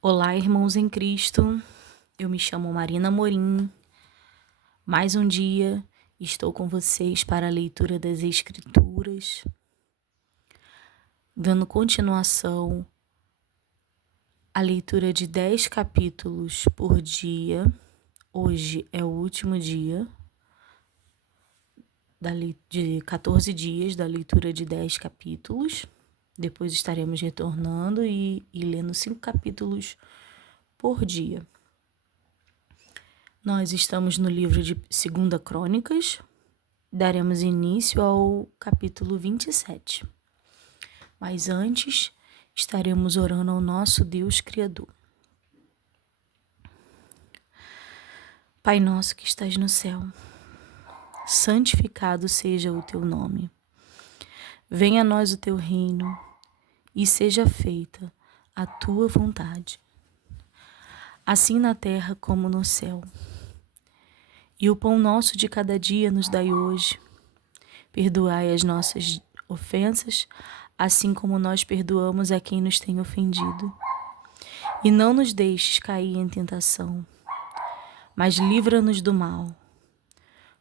Olá, irmãos em Cristo. Eu me chamo Marina Morim. Mais um dia estou com vocês para a leitura das Escrituras, dando continuação à leitura de 10 capítulos por dia. Hoje é o último dia de 14 dias da leitura de 10 capítulos. Depois estaremos retornando e lendo 5 capítulos por dia. Nós estamos no livro de 2 Crônicas. Daremos início ao capítulo 27. Mas antes, estaremos orando ao nosso Deus Criador. Pai nosso que estás no céu, santificado seja o teu nome. Venha a nós o teu reino e seja feita a tua vontade, assim na terra como no céu. E o pão nosso de cada dia nos dai hoje. Perdoai as nossas ofensas, assim como nós perdoamos a quem nos tem ofendido. E não nos deixes cair em tentação, mas livra-nos do mal,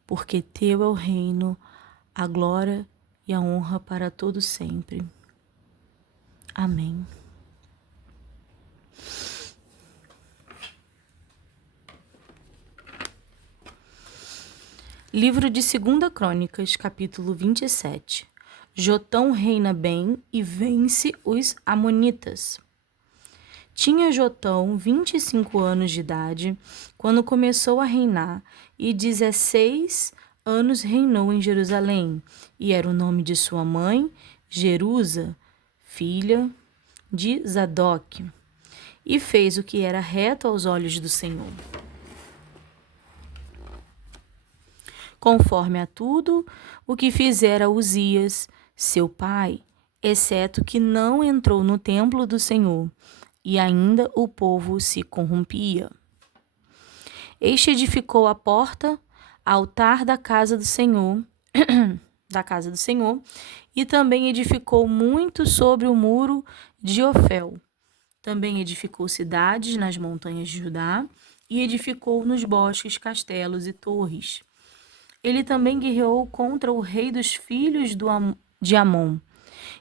porque teu é o reino, a glória e a honra para todo sempre. Amém. Livro de 2 Crônicas, capítulo 27. Jotão reina bem e vence os amonitas. Tinha Jotão 25 anos de idade quando começou a reinar, e 16 anos reinou em Jerusalém, e era o nome de sua mãe, Jerusa, filha de Zadok, e fez o que era reto aos olhos do Senhor, conforme a tudo o que fizera Uzias, seu pai, exceto que não entrou no templo do Senhor, e ainda o povo se corrompia. Este edificou a porta, altar da casa do Senhor, e também edificou muito sobre o muro de Ofel. Também edificou cidades nas montanhas de Judá, e edificou nos bosques castelos e torres. Ele também guerreou contra o rei dos filhos de Amon,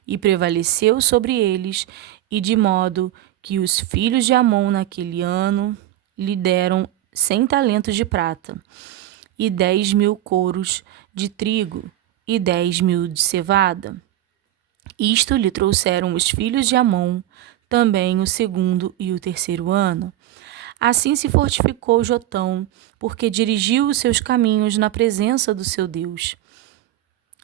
e prevaleceu sobre eles, e de modo que os filhos de Amon naquele ano lhe deram 100 talentos de prata, e 10.000 coros de trigo, e 10.000 de cevada. Isto lhe trouxeram os filhos de Amon, também o 2º e o 3º ano. Assim se fortificou Jotão, porque dirigiu os seus caminhos na presença do seu Deus,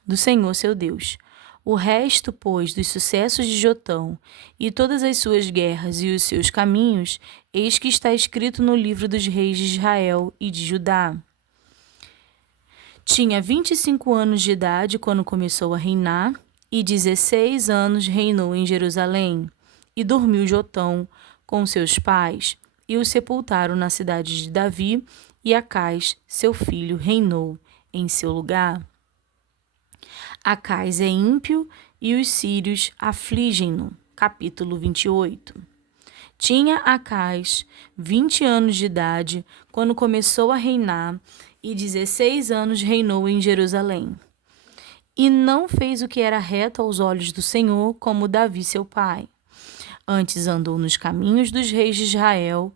do Senhor seu Deus. O resto, pois, dos sucessos de Jotão, e todas as suas guerras e os seus caminhos, eis que está escrito no livro dos reis de Israel e de Judá. Tinha 25 anos de idade quando começou a reinar, e 16 anos reinou em Jerusalém. E dormiu Jotão com seus pais, e o sepultaram na cidade de Davi, e Acais, seu filho, reinou em seu lugar. Acais é ímpio, e os sírios afligem-no. Capítulo 28. Tinha Acais 20 anos de idade quando começou a reinar, e 16 anos reinou em Jerusalém. E não fez o que era reto aos olhos do Senhor, como Davi seu pai. Antes andou nos caminhos dos reis de Israel,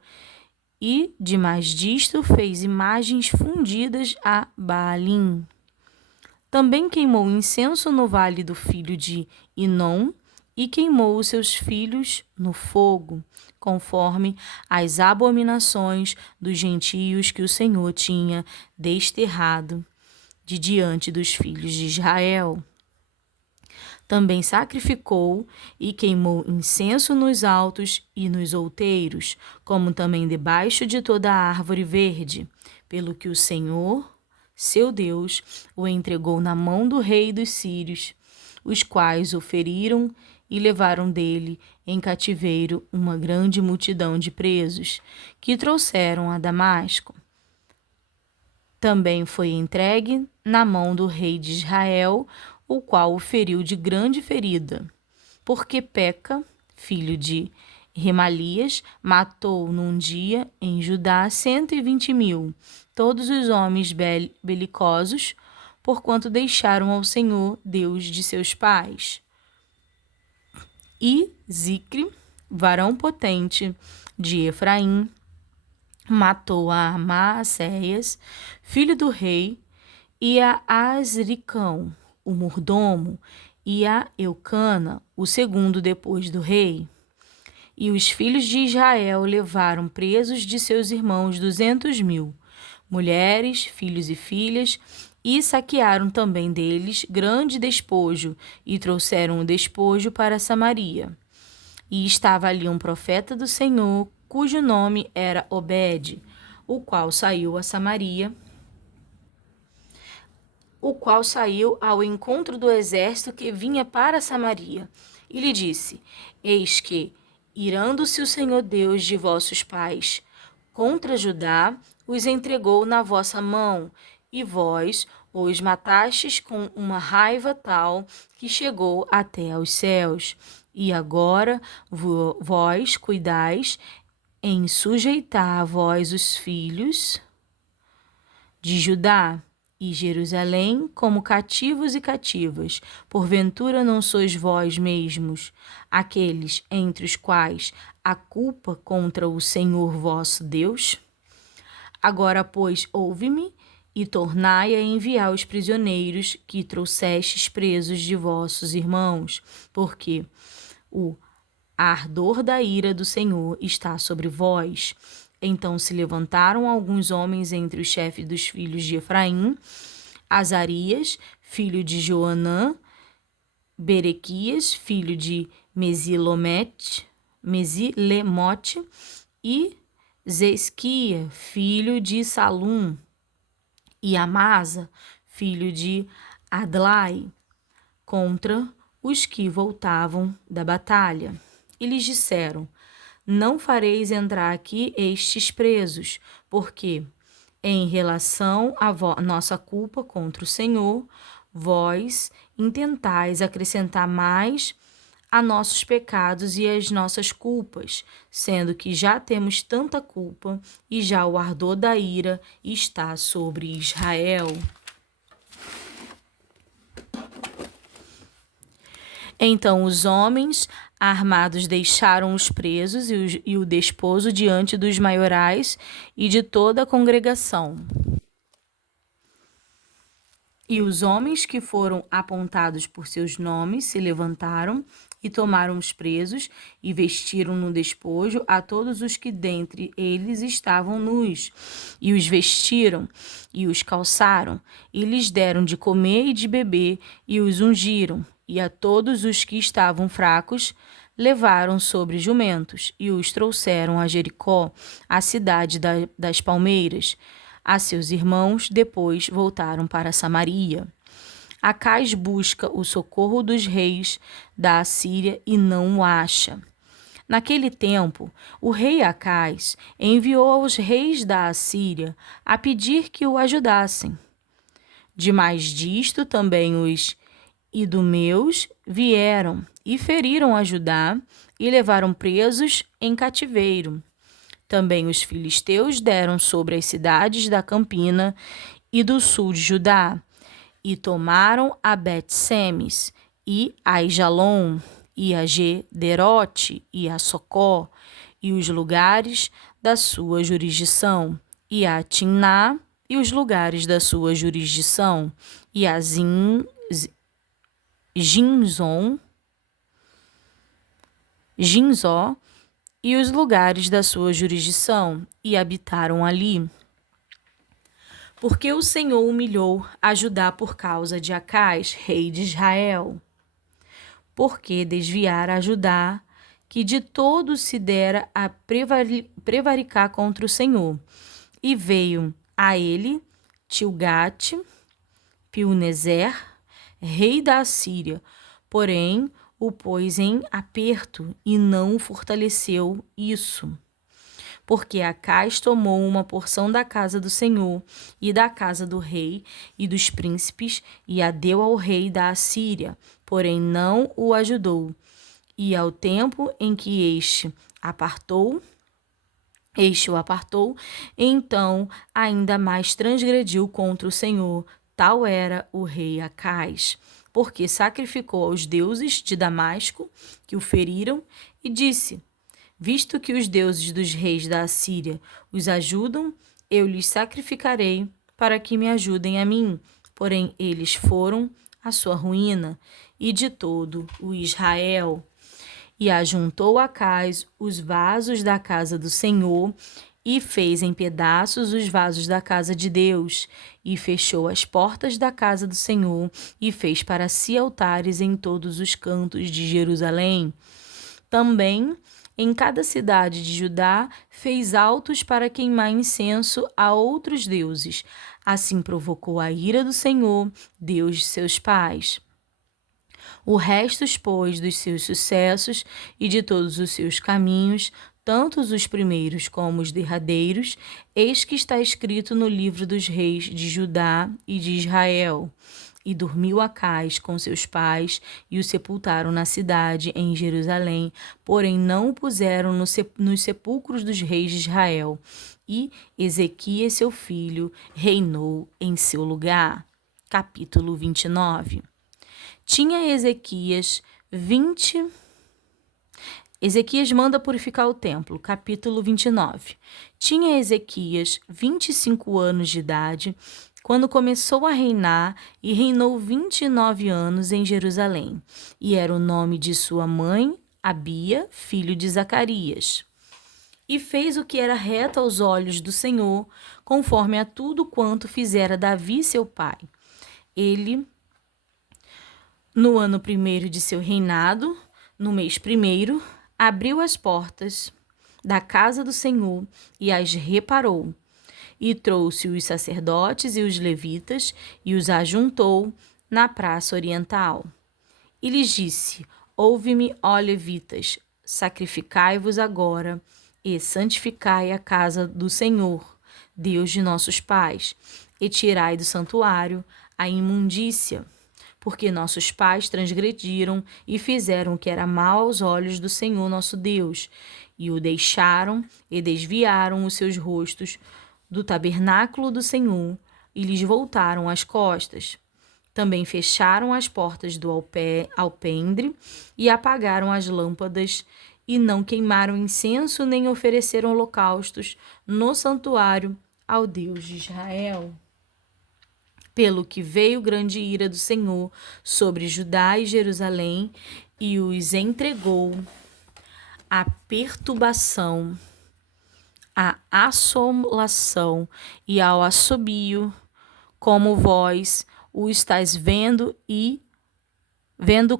e, demais disto, fez imagens fundidas a Baalim. Também queimou incenso no vale do filho de Inom, e queimou os seus filhos no fogo, conforme as abominações dos gentios que o Senhor tinha desterrado de diante dos filhos de Israel. Também sacrificou e queimou incenso nos altos e nos outeiros, como também debaixo de toda a árvore verde, pelo que o Senhor, seu Deus, o entregou na mão do rei dos sírios, os quais o feriram e levaram dele em cativeiro uma grande multidão de presos, que trouxeram a Damasco. Também foi entregue na mão do rei de Israel, o qual o feriu de grande ferida, porque Peca, filho de Remalias matou num dia em Judá 120.000, todos os homens belicosos, porquanto deixaram ao Senhor, Deus de seus pais. E Zicre, varão potente de Efraim, matou a Maacéias, filho do rei, e a Azricão, o mordomo, e a Eucana, o segundo depois do rei. E os filhos de Israel levaram presos de seus irmãos 200.000, mulheres, filhos e filhas, e saquearam também deles grande despojo, e trouxeram o despojo para Samaria. E estava ali um profeta do Senhor, cujo nome era Obed, o qual saiu ao encontro do exército que vinha para Samaria, e lhe disse: Eis que, irando-se o Senhor Deus de vossos pais contra Judá, os entregou na vossa mão, e vós os matastes com uma raiva tal que chegou até aos céus. E agora vós cuidais em sujeitar a vós os filhos de Judá e Jerusalém como cativos e cativas. Porventura não sois vós mesmos aqueles entre os quais há culpa contra o Senhor vosso Deus? Agora, pois, ouve-me e tornai a enviar os prisioneiros que trouxestes presos de vossos irmãos, porque o ardor da ira do Senhor está sobre vós. Então se levantaram alguns homens entre os chefes dos filhos de Efraim: Azarias, filho de Joanã, Berequias, filho de Mesilemote, e Zesquia, filho de Salum, e Amasa, filho de Adlai, contra os que voltavam da batalha. E lhes disseram: Não fareis entrar aqui estes presos, porque, em relação à nossa culpa contra o Senhor, vós intentais acrescentar mais a nossos pecados e as nossas culpas, sendo que já temos tanta culpa e já o ardor da ira está sobre Israel. Então os homens armados deixaram os presos e o desposo diante dos maiorais e de toda a congregação. E os homens que foram apontados por seus nomes se levantaram e tomaram os presos e vestiram no despojo a todos os que dentre eles estavam nus, e os vestiram e os calçaram, e lhes deram de comer e de beber, e os ungiram, e a todos os que estavam fracos levaram sobre jumentos, e os trouxeram a Jericó, a cidade das palmeiras. A seus irmãos, depois voltaram para Samaria. Acais busca o socorro dos reis da Assíria e não o acha. Naquele tempo, o rei Acais enviou aos reis da Assíria a pedir que o ajudassem. Demais disto, também os idumeus vieram e feriram a Judá e levaram presos em cativeiro. Também os filisteus deram sobre as cidades da Campina e do sul de Judá, e tomaram a Bet-Semes, e a Aijalon, e a Gederote, e a Socó, e os lugares da sua jurisdição, e a Timná, e os lugares da sua jurisdição, e a Ginzó, e os lugares da sua jurisdição, e habitaram ali. Porque o Senhor humilhou a Judá por causa de Acais, rei de Israel. Porque desviara a Judá, que de todo se dera a prevaricar contra o Senhor. E veio a ele Tilgate-Pilneser, rei da Assíria, porém o pôs em aperto e não o fortaleceu isso. Porque Acais tomou uma porção da casa do Senhor e da casa do rei e dos príncipes e a deu ao rei da Assíria, porém não o ajudou. E ao tempo em que este o apartou, então ainda mais transgrediu contra o Senhor. Tal era o rei Acais, porque sacrificou aos deuses de Damasco, que o feriram, e disse: visto que os deuses dos reis da Assíria os ajudam, eu lhes sacrificarei para que me ajudem a mim. Porém, eles foram a sua ruína, e de todo o Israel. E ajuntou Acais os vasos da casa do Senhor, e fez em pedaços os vasos da casa de Deus, e fechou as portas da casa do Senhor, e fez para si altares em todos os cantos de Jerusalém. Também, em cada cidade de Judá, fez altos para queimar incenso a outros deuses. Assim provocou a ira do Senhor, Deus de seus pais. O resto, pois, dos seus sucessos e de todos os seus caminhos, tanto os primeiros como os derradeiros, eis que está escrito no livro dos reis de Judá e de Israel. E dormiu Acais com seus pais, e o sepultaram na cidade, em Jerusalém, porém não o puseram nos sepulcros dos reis de Israel. E Ezequias, seu filho, reinou em seu lugar. Capítulo 29. Tinha Ezequias manda purificar o templo, capítulo 29. Tinha Ezequias 25 anos de idade, quando começou a reinar, e reinou 29 anos em Jerusalém. E era o nome de sua mãe, Abia, filho de Zacarias. E fez o que era reto aos olhos do Senhor, conforme a tudo quanto fizera Davi seu pai. Ele, no ano primeiro de seu reinado, no mês primeiro, abriu as portas da casa do Senhor e as reparou. E trouxe os sacerdotes e os levitas e os ajuntou na praça oriental. E lhes disse: ouve-me, ó levitas, sacrificai-vos agora e santificai a casa do Senhor, Deus de nossos pais, e tirai do santuário a imundícia, porque nossos pais transgrediram e fizeram o que era mal aos olhos do Senhor nosso Deus, e o deixaram e desviaram os seus rostos do tabernáculo do Senhor, e lhes voltaram as costas. Também fecharam as portas do alpendre e apagaram as lâmpadas, e não queimaram incenso nem ofereceram holocaustos no santuário ao Deus de Israel. Pelo que veio grande ira do Senhor sobre Judá e Jerusalém, e os entregou à perturbação, à assolação e ao assobio, como vós o estáis vendo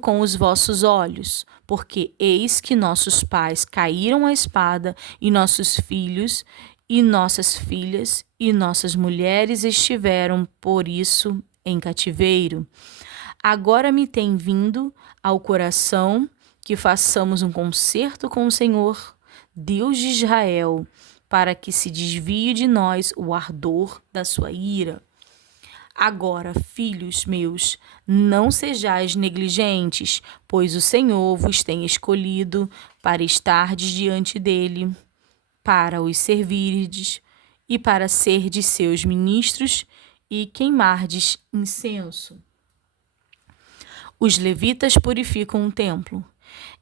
com os vossos olhos, porque eis que nossos pais caíram à espada, e nossos filhos e nossas filhas e nossas mulheres estiveram por isso em cativeiro. Agora me tem vindo ao coração que façamos um concerto com o Senhor, Deus de Israel, para que se desvie de nós o ardor da sua ira. Agora, filhos meus, não sejais negligentes, pois o Senhor vos tem escolhido para estardes diante dele, para os servirdes e para serdes seus ministros e queimardes incenso. Os levitas purificam o templo.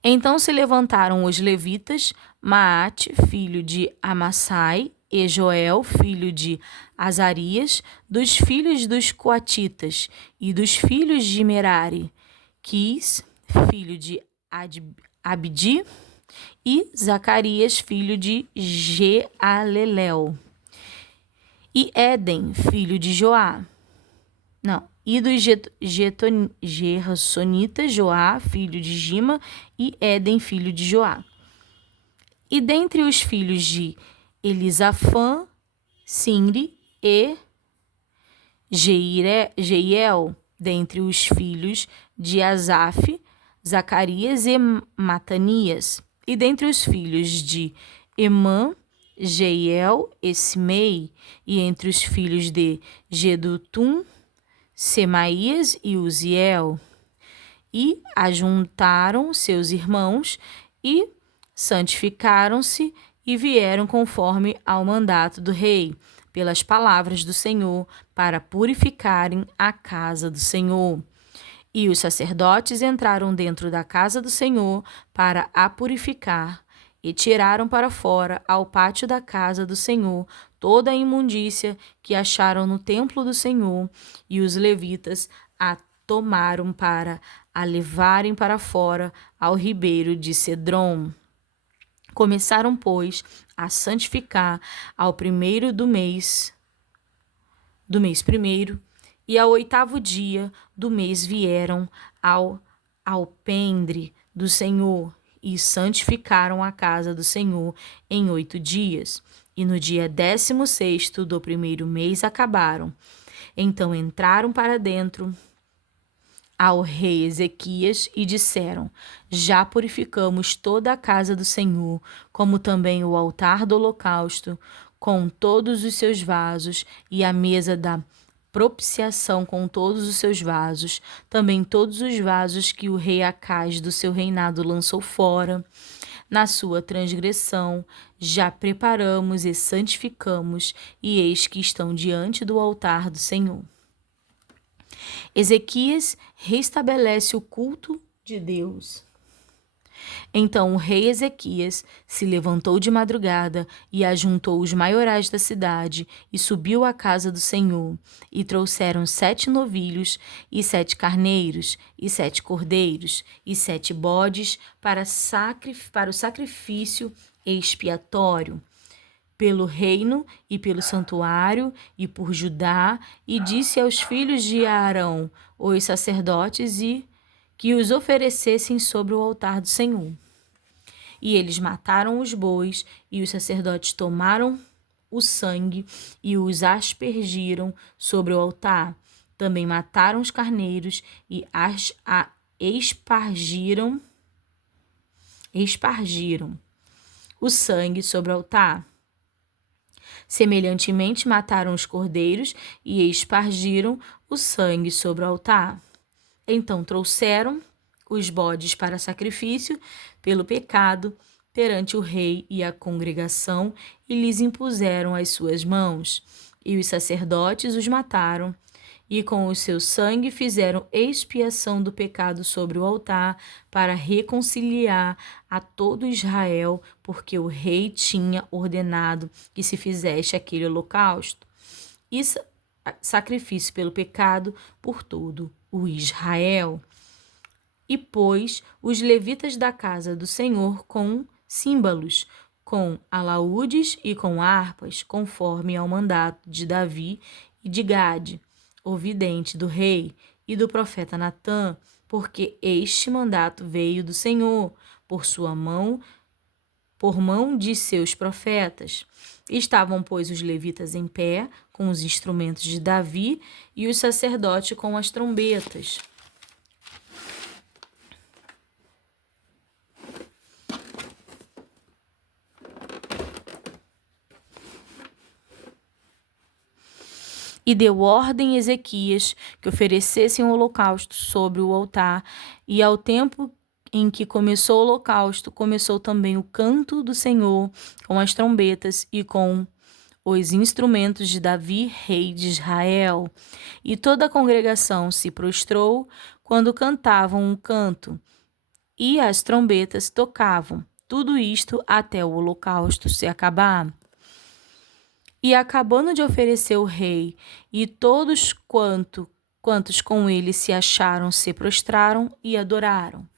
Então se levantaram os levitas, Maate, filho de Amassai, e Joel, filho de Azarias, dos filhos dos coatitas, e dos filhos de Merari, Quis, filho de Abdi, e Zacarias, filho de Jealelel, e Éden, filho de Joá. E dos Gersonitas, Joá, filho de Gima, e Éden, filho de Joá. E dentre os filhos de Elisafã, Sinri e Jeiel, dentre os filhos de Asaf, Zacarias e Matanias. E dentre os filhos de Emã, Jeiel e Simei. E entre os filhos de Gedutum, Semaías e Uziel. E ajuntaram seus irmãos e santificaram-se e vieram conforme ao mandato do rei, pelas palavras do Senhor, para purificarem a casa do Senhor. E os sacerdotes entraram dentro da casa do Senhor para a purificar, e tiraram para fora, ao pátio da casa do Senhor, toda a imundícia que acharam no templo do Senhor, e os levitas a tomaram para a levarem para fora ao ribeiro de Cedrom. Começaram, pois, a santificar ao primeiro do mês primeiro, e ao 8º dia do mês vieram ao alpendre do Senhor, e santificaram a casa do Senhor em 8 dias. E no dia 16º do primeiro mês acabaram. Então entraram para dentro ao rei Ezequias e disseram: já purificamos toda a casa do Senhor, como também o altar do holocausto, com todos os seus vasos, e a mesa da propiciação com todos os seus vasos, também todos os vasos que o rei Acaz do seu reinado lançou fora. Na sua transgressão, já preparamos e santificamos, e eis que estão diante do altar do Senhor. Ezequias restabelece o culto de Deus. Então o rei Ezequias se levantou de madrugada e ajuntou os maiorais da cidade e subiu à casa do Senhor. E trouxeram 7 novilhos e 7 carneiros e 7 cordeiros e 7 bodes para o sacrifício expiatório, pelo reino e pelo santuário e por Judá, e disse aos filhos de Arão, os sacerdotes, e que os oferecessem sobre o altar do Senhor. E eles mataram os bois, e os sacerdotes tomaram o sangue e os aspergiram sobre o altar. Também mataram os carneiros e espargiram o sangue sobre o altar. Semelhantemente, mataram os cordeiros e espargiram o sangue sobre o altar. Então trouxeram os bodes para sacrifício pelo pecado perante o rei e a congregação, e lhes impuseram as suas mãos. E os sacerdotes os mataram, e com o seu sangue fizeram expiação do pecado sobre o altar, para reconciliar a todo Israel, porque o rei tinha ordenado que se fizesse aquele holocausto e sacrifício pelo pecado por todo o Israel. E pôs os levitas da casa do Senhor com símbolos, com alaúdes e com harpas, conforme ao mandato de Davi e de Gade, o vidente do rei, e do profeta Natã, porque este mandato veio do Senhor, por mão de seus profetas. Estavam, pois, os levitas em pé, com os instrumentos de Davi, e os sacerdotes com as trombetas. E deu ordem a Ezequias que oferecessem o holocausto sobre o altar, e ao tempo em que começou o holocausto, começou também o canto do Senhor, com as trombetas e com os instrumentos de Davi, rei de Israel. E toda a congregação se prostrou quando cantavam o canto, e as trombetas tocavam. Tudo isto até o holocausto se acabar. E acabando de oferecer o rei, e todos quantos com ele se acharam, se prostraram e adoraram.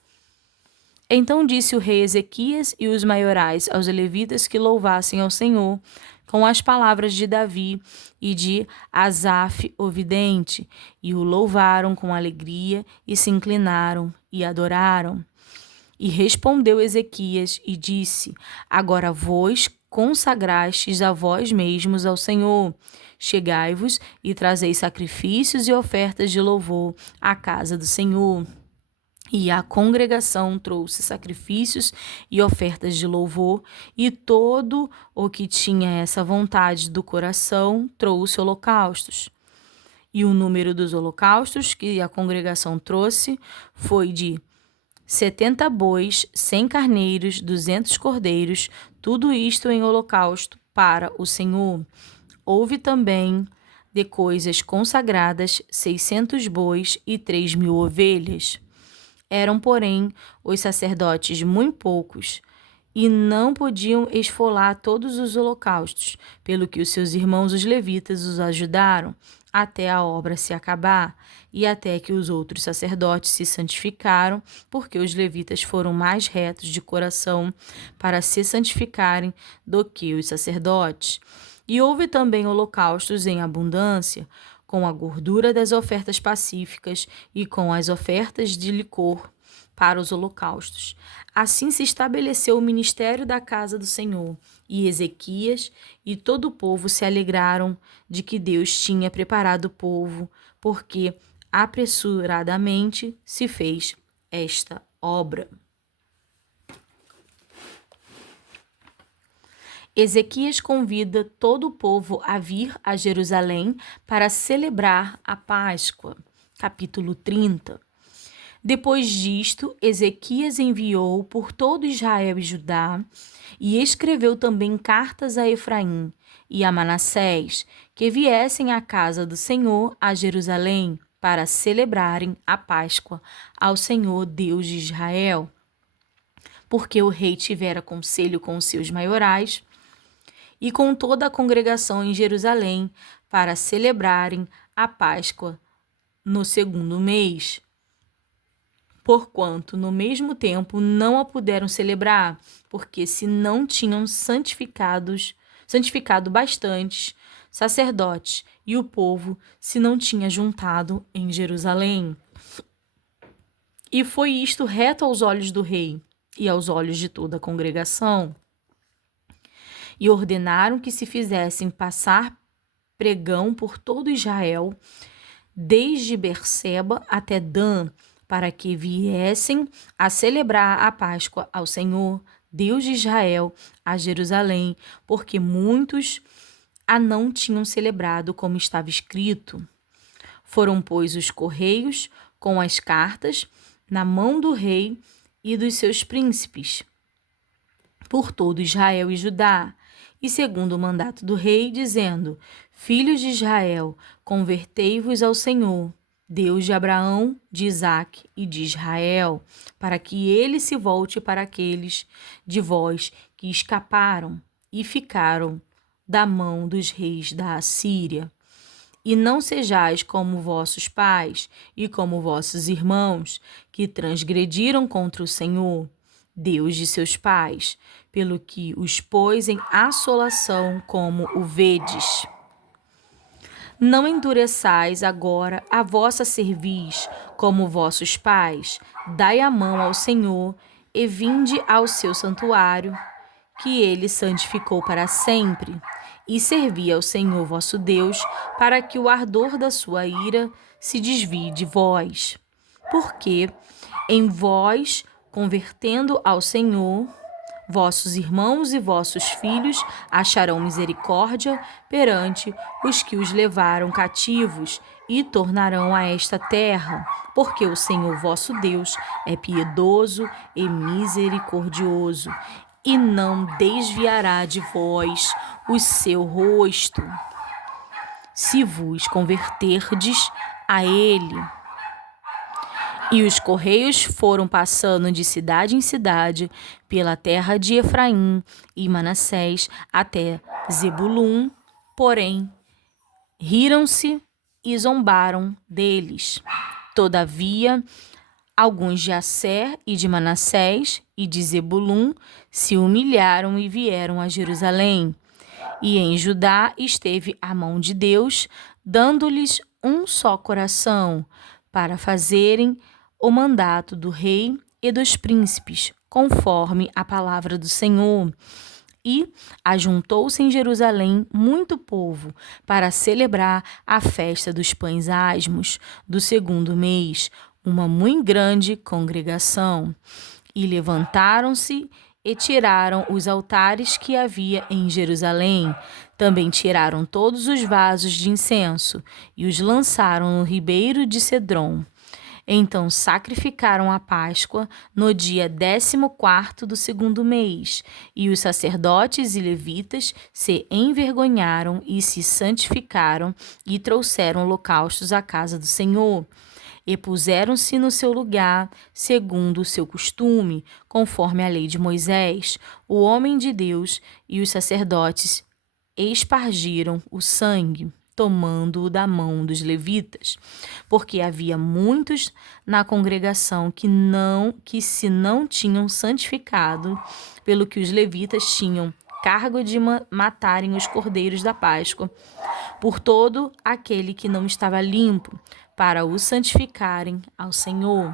Então disse o rei Ezequias e os maiorais aos levitas que louvassem ao Senhor, com as palavras de Davi e de Asaf, o vidente, e o louvaram com alegria, e se inclinaram e adoraram. E respondeu Ezequias e disse: agora vós consagrastes a vós mesmos ao Senhor. Chegai-vos e trazei sacrifícios e ofertas de louvor à casa do Senhor. E a congregação trouxe sacrifícios e ofertas de louvor, e todo o que tinha essa vontade do coração trouxe holocaustos. E o número dos holocaustos que a congregação trouxe foi de 70 bois, 100 carneiros, 200 cordeiros, tudo isto em holocausto para o Senhor. Houve também de coisas consagradas 600 bois e 3.000 ovelhas. Eram, porém, os sacerdotes muito poucos, e não podiam esfolar todos os holocaustos, pelo que os seus irmãos os levitas os ajudaram, até a obra se acabar, e até que os outros sacerdotes se santificaram, porque os levitas foram mais retos de coração para se santificarem do que os sacerdotes. E houve também holocaustos em abundância, com a gordura das ofertas pacíficas e com as ofertas de licor para os holocaustos. Assim se estabeleceu o ministério da casa do Senhor, e Ezequias e todo o povo se alegraram de que Deus tinha preparado o povo, porque apressuradamente se fez esta obra. Ezequias convida todo o povo a vir a Jerusalém para celebrar a Páscoa. Capítulo 30. Depois disto, Ezequias enviou por todo Israel e Judá e escreveu também cartas a Efraim e a Manassés, que viessem à casa do Senhor a Jerusalém para celebrarem a Páscoa ao Senhor Deus de Israel. Porque o rei tivera conselho com os seus maiorais e com toda a congregação em Jerusalém para celebrarem a Páscoa no 2º mês, porquanto no mesmo tempo não a puderam celebrar, porque se não tinham santificado bastantes sacerdotes, e o povo se não tinha juntado em Jerusalém. E foi isto reto aos olhos do rei e aos olhos de toda a congregação. E ordenaram que se fizessem passar pregão por todo Israel, desde Berseba até Dan, para que viessem a celebrar a Páscoa ao Senhor, Deus de Israel, a Jerusalém, porque muitos a não tinham celebrado como estava escrito. Foram, pois, os correios com as cartas na mão do rei e dos seus príncipes, por todo Israel e Judá, e segundo o mandato do rei, dizendo: Filhos de Israel, convertei-vos ao Senhor, Deus de Abraão, de Isaque e de Israel, para que ele se volte para aqueles de vós que escaparam e ficaram da mão dos reis da Assíria. E não sejais como vossos pais e como vossos irmãos, que transgrediram contra o Senhor, Deus de seus pais, pelo que os pôs em assolação, como o vedes. Não endureçais agora a vossa cerviz, como vossos pais, dai a mão ao Senhor, e vinde ao seu santuário, que ele santificou para sempre, e servi ao Senhor vosso Deus, para que o ardor da sua ira se desvie de vós. Porque em vós, convertendo ao Senhor, vossos irmãos e vossos filhos acharão misericórdia perante os que os levaram cativos e tornarão a esta terra, porque o Senhor vosso Deus é piedoso e misericordioso, e não desviará de vós o seu rosto, se vos converterdes a ele. E os correios foram passando de cidade em cidade, pela terra de Efraim e Manassés até Zebulum, porém riram-se e zombaram deles. Todavia, alguns de Asser e de Manassés e de Zebulum se humilharam e vieram a Jerusalém. E em Judá esteve a mão de Deus, dando-lhes um só coração, para fazerem o mandato do rei e dos príncipes, conforme a palavra do Senhor. E ajuntou-se em Jerusalém muito povo para celebrar a festa dos pães asmos do 2º mês, uma muito grande congregação. E levantaram-se e tiraram os altares que havia em Jerusalém. Também tiraram todos os vasos de incenso e os lançaram no ribeiro de Cedron. Então sacrificaram a Páscoa no dia 14º do segundo mês, e os sacerdotes e levitas se envergonharam e se santificaram e trouxeram holocaustos à casa do Senhor. E puseram-se no seu lugar, segundo o seu costume, conforme a lei de Moisés. O homem de Deus e os sacerdotes espargiram o sangue, tomando-o da mão dos levitas, porque havia muitos na congregação que se não tinham santificado, pelo que os levitas tinham cargo de matarem os cordeiros da Páscoa, por todo aquele que não estava limpo, para o santificarem ao Senhor.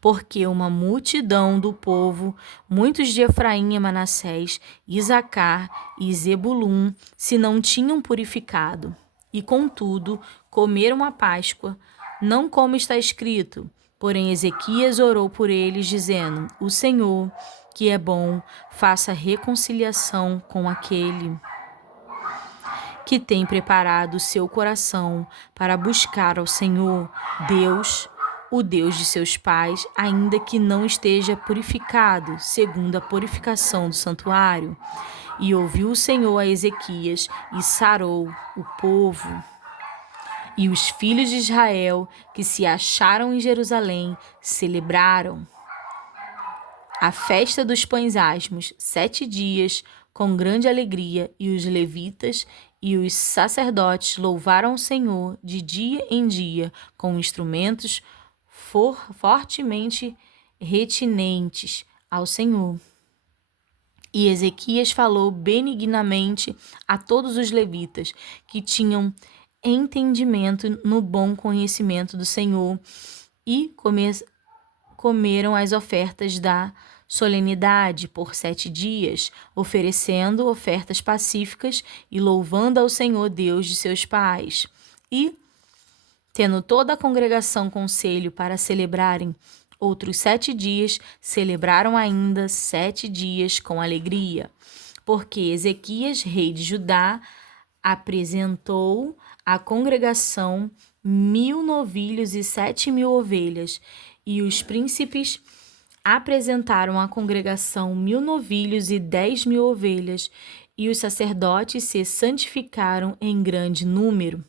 Porque uma multidão do povo, muitos de Efraim e Manassés, Isacar e Zebulum, se não tinham purificado, e contudo comeram a Páscoa, não como está escrito. Porém Ezequias orou por eles, dizendo: O Senhor, que é bom, faça reconciliação com aquele que tem preparado o seu coração para buscar ao Senhor, Deus, o Deus de seus pais, ainda que não esteja purificado, segundo a purificação do santuário. E ouviu o Senhor a Ezequias e sarou o povo. E os filhos de Israel, que se acharam em Jerusalém, celebraram a festa dos pães asmos 7 dias, com grande alegria, e os levitas e os sacerdotes louvaram o Senhor de dia em dia, com instrumentos fortemente retinentes ao Senhor. E Ezequias falou benignamente a todos os levitas, que tinham entendimento no bom conhecimento do Senhor, e comeram as ofertas da solenidade por 7 dias, oferecendo ofertas pacíficas e louvando ao Senhor Deus de seus pais. E, tendo toda a congregação conselho para celebrarem outros 7 dias, celebraram ainda 7 dias com alegria, porque Ezequias, rei de Judá, apresentou à congregação 1000 novilhos e 7.000 ovelhas, e os príncipes apresentaram à congregação 1000 novilhos e 10.000 ovelhas, e os sacerdotes se santificaram em grande número,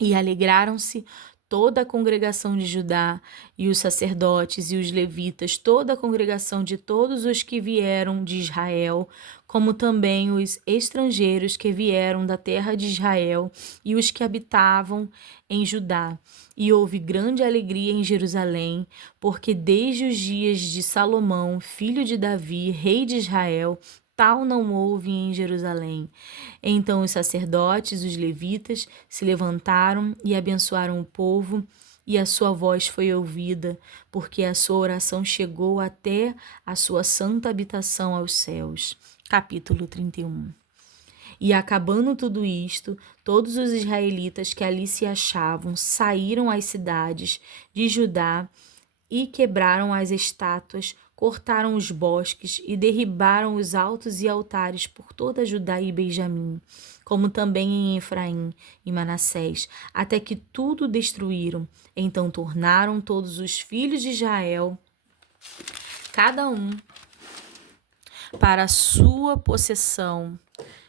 e alegraram-se toda a congregação de Judá, e os sacerdotes e os levitas, toda a congregação de todos os que vieram de Israel, como também os estrangeiros que vieram da terra de Israel e os que habitavam em Judá. E houve grande alegria em Jerusalém, porque desde os dias de Salomão, filho de Davi, rei de Israel, tal não houve em Jerusalém. Então os sacerdotes, os levitas, se levantaram e abençoaram o povo, e a sua voz foi ouvida, porque a sua oração chegou até a sua santa habitação aos céus. Capítulo 31. E acabando tudo isto, todos os israelitas que ali se achavam saíram às cidades de Judá e quebraram as estátuas, cortaram os bosques e derribaram os altos e altares por toda Judá e Benjamim, como também em Efraim e Manassés, até que tudo destruíram. Então tornaram todos os filhos de Israel, cada um para a sua possessão,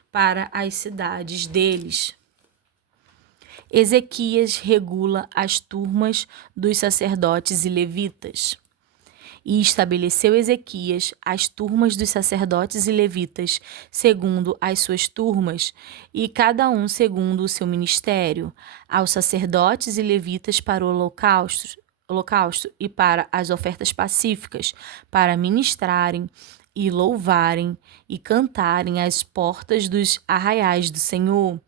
para as cidades deles. Ezequias regula as turmas dos sacerdotes e levitas. E estabeleceu Ezequias as turmas dos sacerdotes e levitas, segundo as suas turmas, e cada um segundo o seu ministério, aos sacerdotes e levitas para o holocausto e para as ofertas pacíficas, para ministrarem e louvarem e cantarem às portas dos arraiais do Senhor.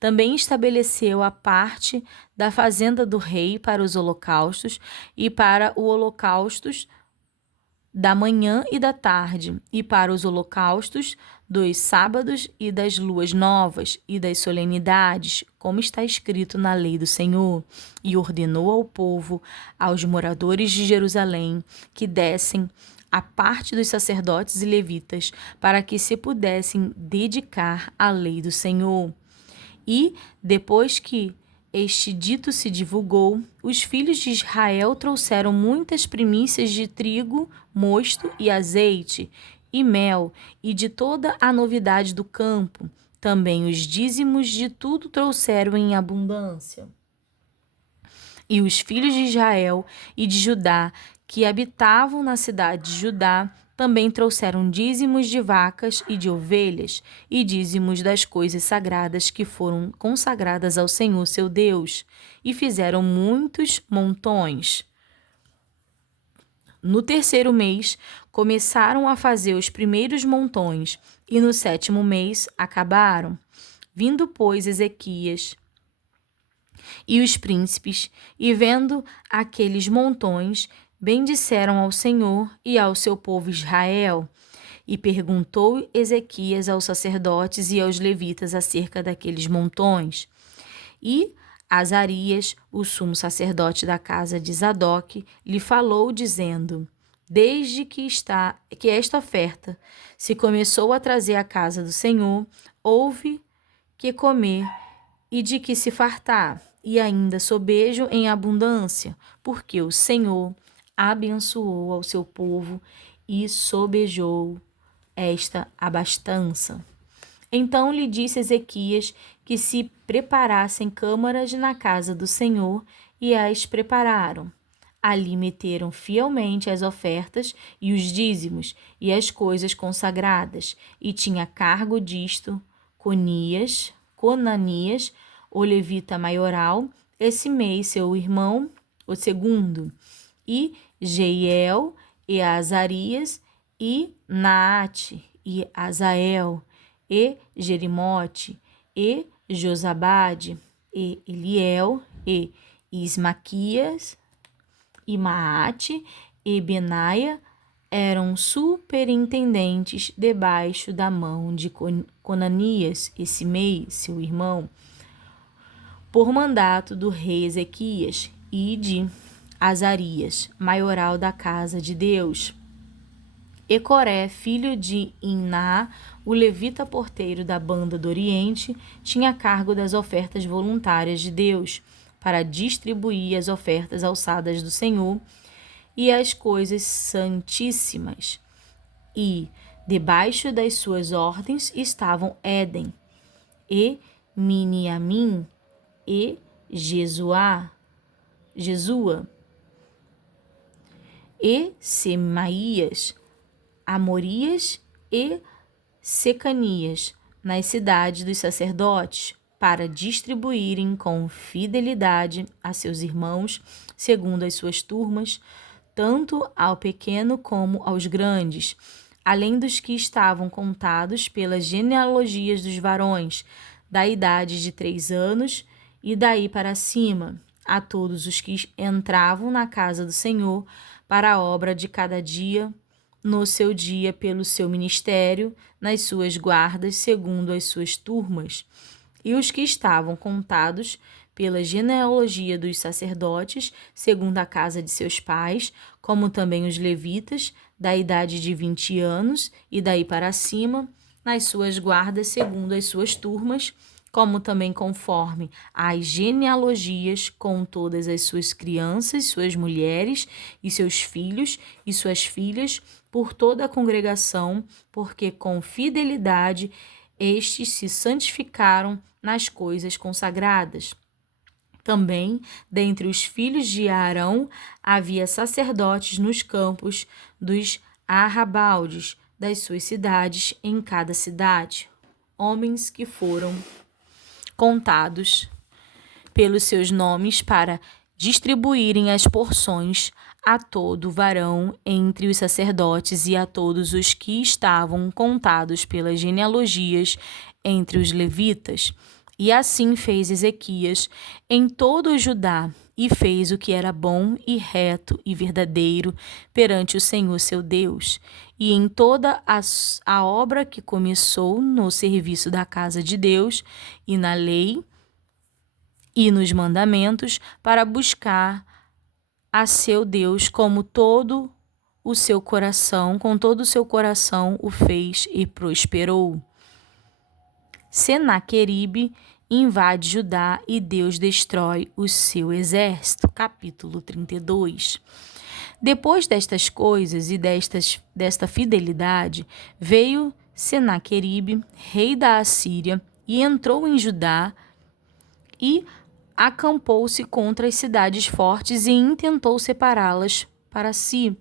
Também estabeleceu a parte da fazenda do rei para os holocaustos e para o holocaustos da manhã e da tarde, e para os holocaustos dos sábados e das luas novas e das solenidades, como está escrito na lei do Senhor. E ordenou ao povo, aos moradores de Jerusalém, que dessem a parte dos sacerdotes e levitas, para que se pudessem dedicar à lei do Senhor. E, depois que este dito se divulgou, os filhos de Israel trouxeram muitas primícias de trigo, mosto e azeite, e mel, e de toda a novidade do campo. Também os dízimos de tudo trouxeram em abundância. E os filhos de Israel e de Judá, que habitavam na cidade de Judá, também trouxeram dízimos de vacas e de ovelhas, e dízimos das coisas sagradas que foram consagradas ao Senhor seu Deus, e fizeram muitos montões. No terceiro mês, começaram a fazer os primeiros montões, e no sétimo mês acabaram. Vindo, pois, Ezequias e os príncipes, e vendo aqueles montões, bendisseram ao Senhor e ao seu povo Israel. E perguntou Ezequias aos sacerdotes e aos levitas acerca daqueles montões. E Azarias, o sumo sacerdote da casa de Zadok, lhe falou, dizendo: Desde que esta oferta se começou a trazer à casa do Senhor, houve que comer e de que se fartar, e ainda sobejo em abundância, porque o Senhor abençoou ao seu povo e sobejou esta abastança. Então lhe disse Ezequias que se preparassem câmaras na casa do Senhor, e as prepararam. Ali meteram fielmente as ofertas e os dízimos e as coisas consagradas, e tinha cargo disto Conanias, o levita maioral, esse mês seu irmão, o segundo, e Jeiel, e Azarias, e Naate, e Azael, e Jerimote, e Josabade, e Eliel, e Ismaquias, e Maate, e Benaia, eram superintendentes debaixo da mão de Conanias, esse mês, seu irmão, por mandato do rei Ezequias, e de Azarias, maioral da casa de Deus. E Coré, filho de Iná, o levita porteiro da banda do Oriente, tinha cargo das ofertas voluntárias de Deus, para distribuir as ofertas alçadas do Senhor e as coisas santíssimas. E, debaixo das suas ordens, estavam Éden, e Miniamim, e Jesua, e Semaías, Amorias e Secanias, nas cidades dos sacerdotes, para distribuírem com fidelidade a seus irmãos, segundo as suas turmas, tanto ao pequeno como aos grandes, além dos que estavam contados pelas genealogias dos varões, da idade de 3 anos e daí para cima, a todos os que entravam na casa do Senhor para a obra de cada dia, no seu dia pelo seu ministério, nas suas guardas, segundo as suas turmas, e os que estavam contados pela genealogia dos sacerdotes, segundo a casa de seus pais, como também os levitas, da idade de 20 anos e daí para cima, nas suas guardas, segundo as suas turmas, como também conforme as genealogias, com todas as suas crianças, suas mulheres e seus filhos e suas filhas, por toda a congregação, porque com fidelidade estes se santificaram nas coisas consagradas. Também, dentre os filhos de Arão, havia sacerdotes nos campos dos arrabaldes das suas cidades, em cada cidade, homens que foram contados pelos seus nomes para distribuírem as porções a todo varão entre os sacerdotes e a todos os que estavam contados pelas genealogias entre os levitas. E assim fez Ezequias em todo o Judá, e fez o que era bom e reto e verdadeiro perante o Senhor seu Deus, e em toda a obra que começou no serviço da casa de Deus, e na lei, e nos mandamentos, para buscar a seu Deus como todo com todo o seu coração o fez e prosperou. Senaqueribe invade Judá e Deus destrói o seu exército. Capítulo 32. Depois destas coisas e desta fidelidade, veio Senaqueribe, rei da Assíria, e entrou em Judá e acampou-se contra as cidades fortes e intentou separá-las para si.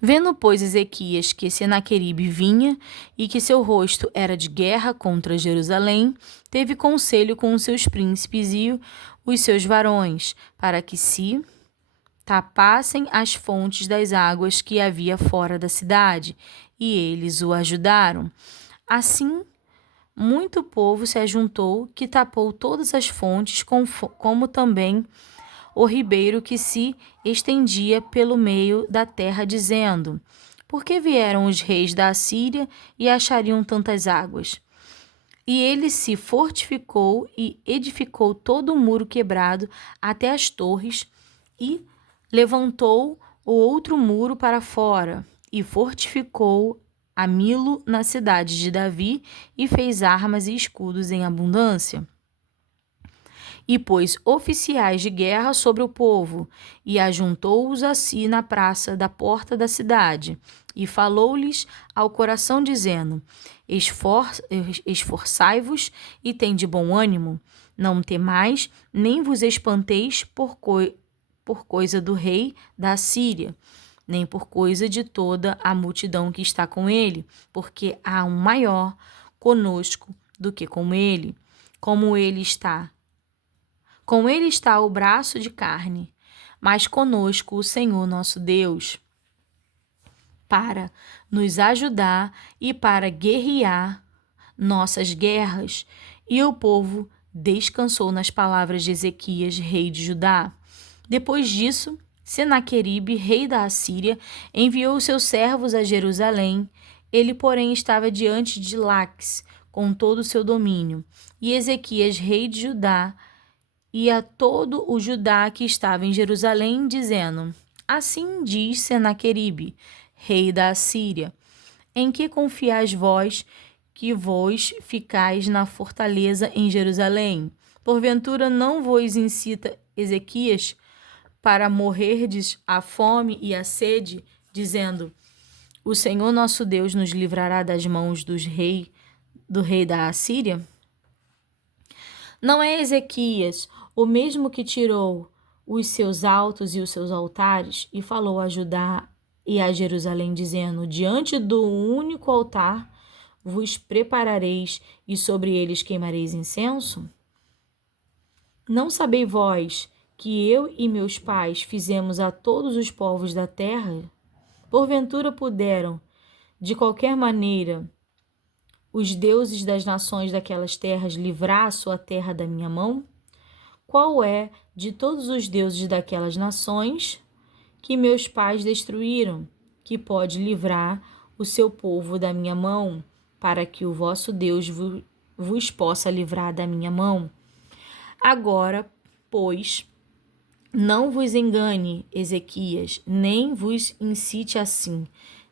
Vendo, pois, Ezequias que Senaqueribe vinha e que seu rosto era de guerra contra Jerusalém, teve conselho com os seus príncipes e os seus varões, para que se tapassem as fontes das águas que havia fora da cidade, e eles o ajudaram. Assim, muito povo se ajuntou, que tapou todas as fontes, como também o ribeiro que se estendia pelo meio da terra, dizendo: por que vieram os reis da Assíria e achariam tantas águas? E ele se fortificou e edificou todo o muro quebrado até as torres, e levantou o outro muro para fora, e fortificou a Milo na cidade de Davi, e fez armas e escudos em abundância. E pôs oficiais de guerra sobre o povo, e ajuntou-os a si na praça da porta da cidade, e falou-lhes ao coração, dizendo: esforçai-vos e tende bom ânimo, não temais, nem vos espanteis por coisa do rei da Síria, nem por coisa de toda a multidão que está com ele, porque há um maior conosco do que com ele. Com ele está o braço de carne, mas conosco o Senhor nosso Deus, para nos ajudar e para guerrear nossas guerras. E o povo descansou nas palavras de Ezequias, rei de Judá. Depois disso, Senaqueribe, rei da Assíria, enviou seus servos a Jerusalém. Ele, porém, estava diante de Laques, com todo o seu domínio. E Ezequias, rei de Judá, e a todo o Judá que estava em Jerusalém, dizendo: assim diz Senaqueribe, rei da Assíria: em que confiais vós, que vós ficais na fortaleza em Jerusalém? Porventura não vos incita Ezequias para morrerdes a fome e a sede, dizendo: o Senhor nosso Deus nos livrará das mãos do rei da Assíria? Não é Ezequias o mesmo que tirou os seus altos e os seus altares e falou a Judá e a Jerusalém, dizendo: diante do único altar vos preparareis e sobre eles queimareis incenso? Não sabeis vós que eu e meus pais fizemos a todos os povos da terra? Porventura puderam, de qualquer maneira, os deuses das nações daquelas terras livrar a sua terra da minha mão? Qual é de todos os deuses daquelas nações que meus pais destruíram, que pode livrar o seu povo da minha mão, para que o vosso Deus vos possa livrar da minha mão? Agora, pois, não vos engane, Ezequias, nem vos incite assim,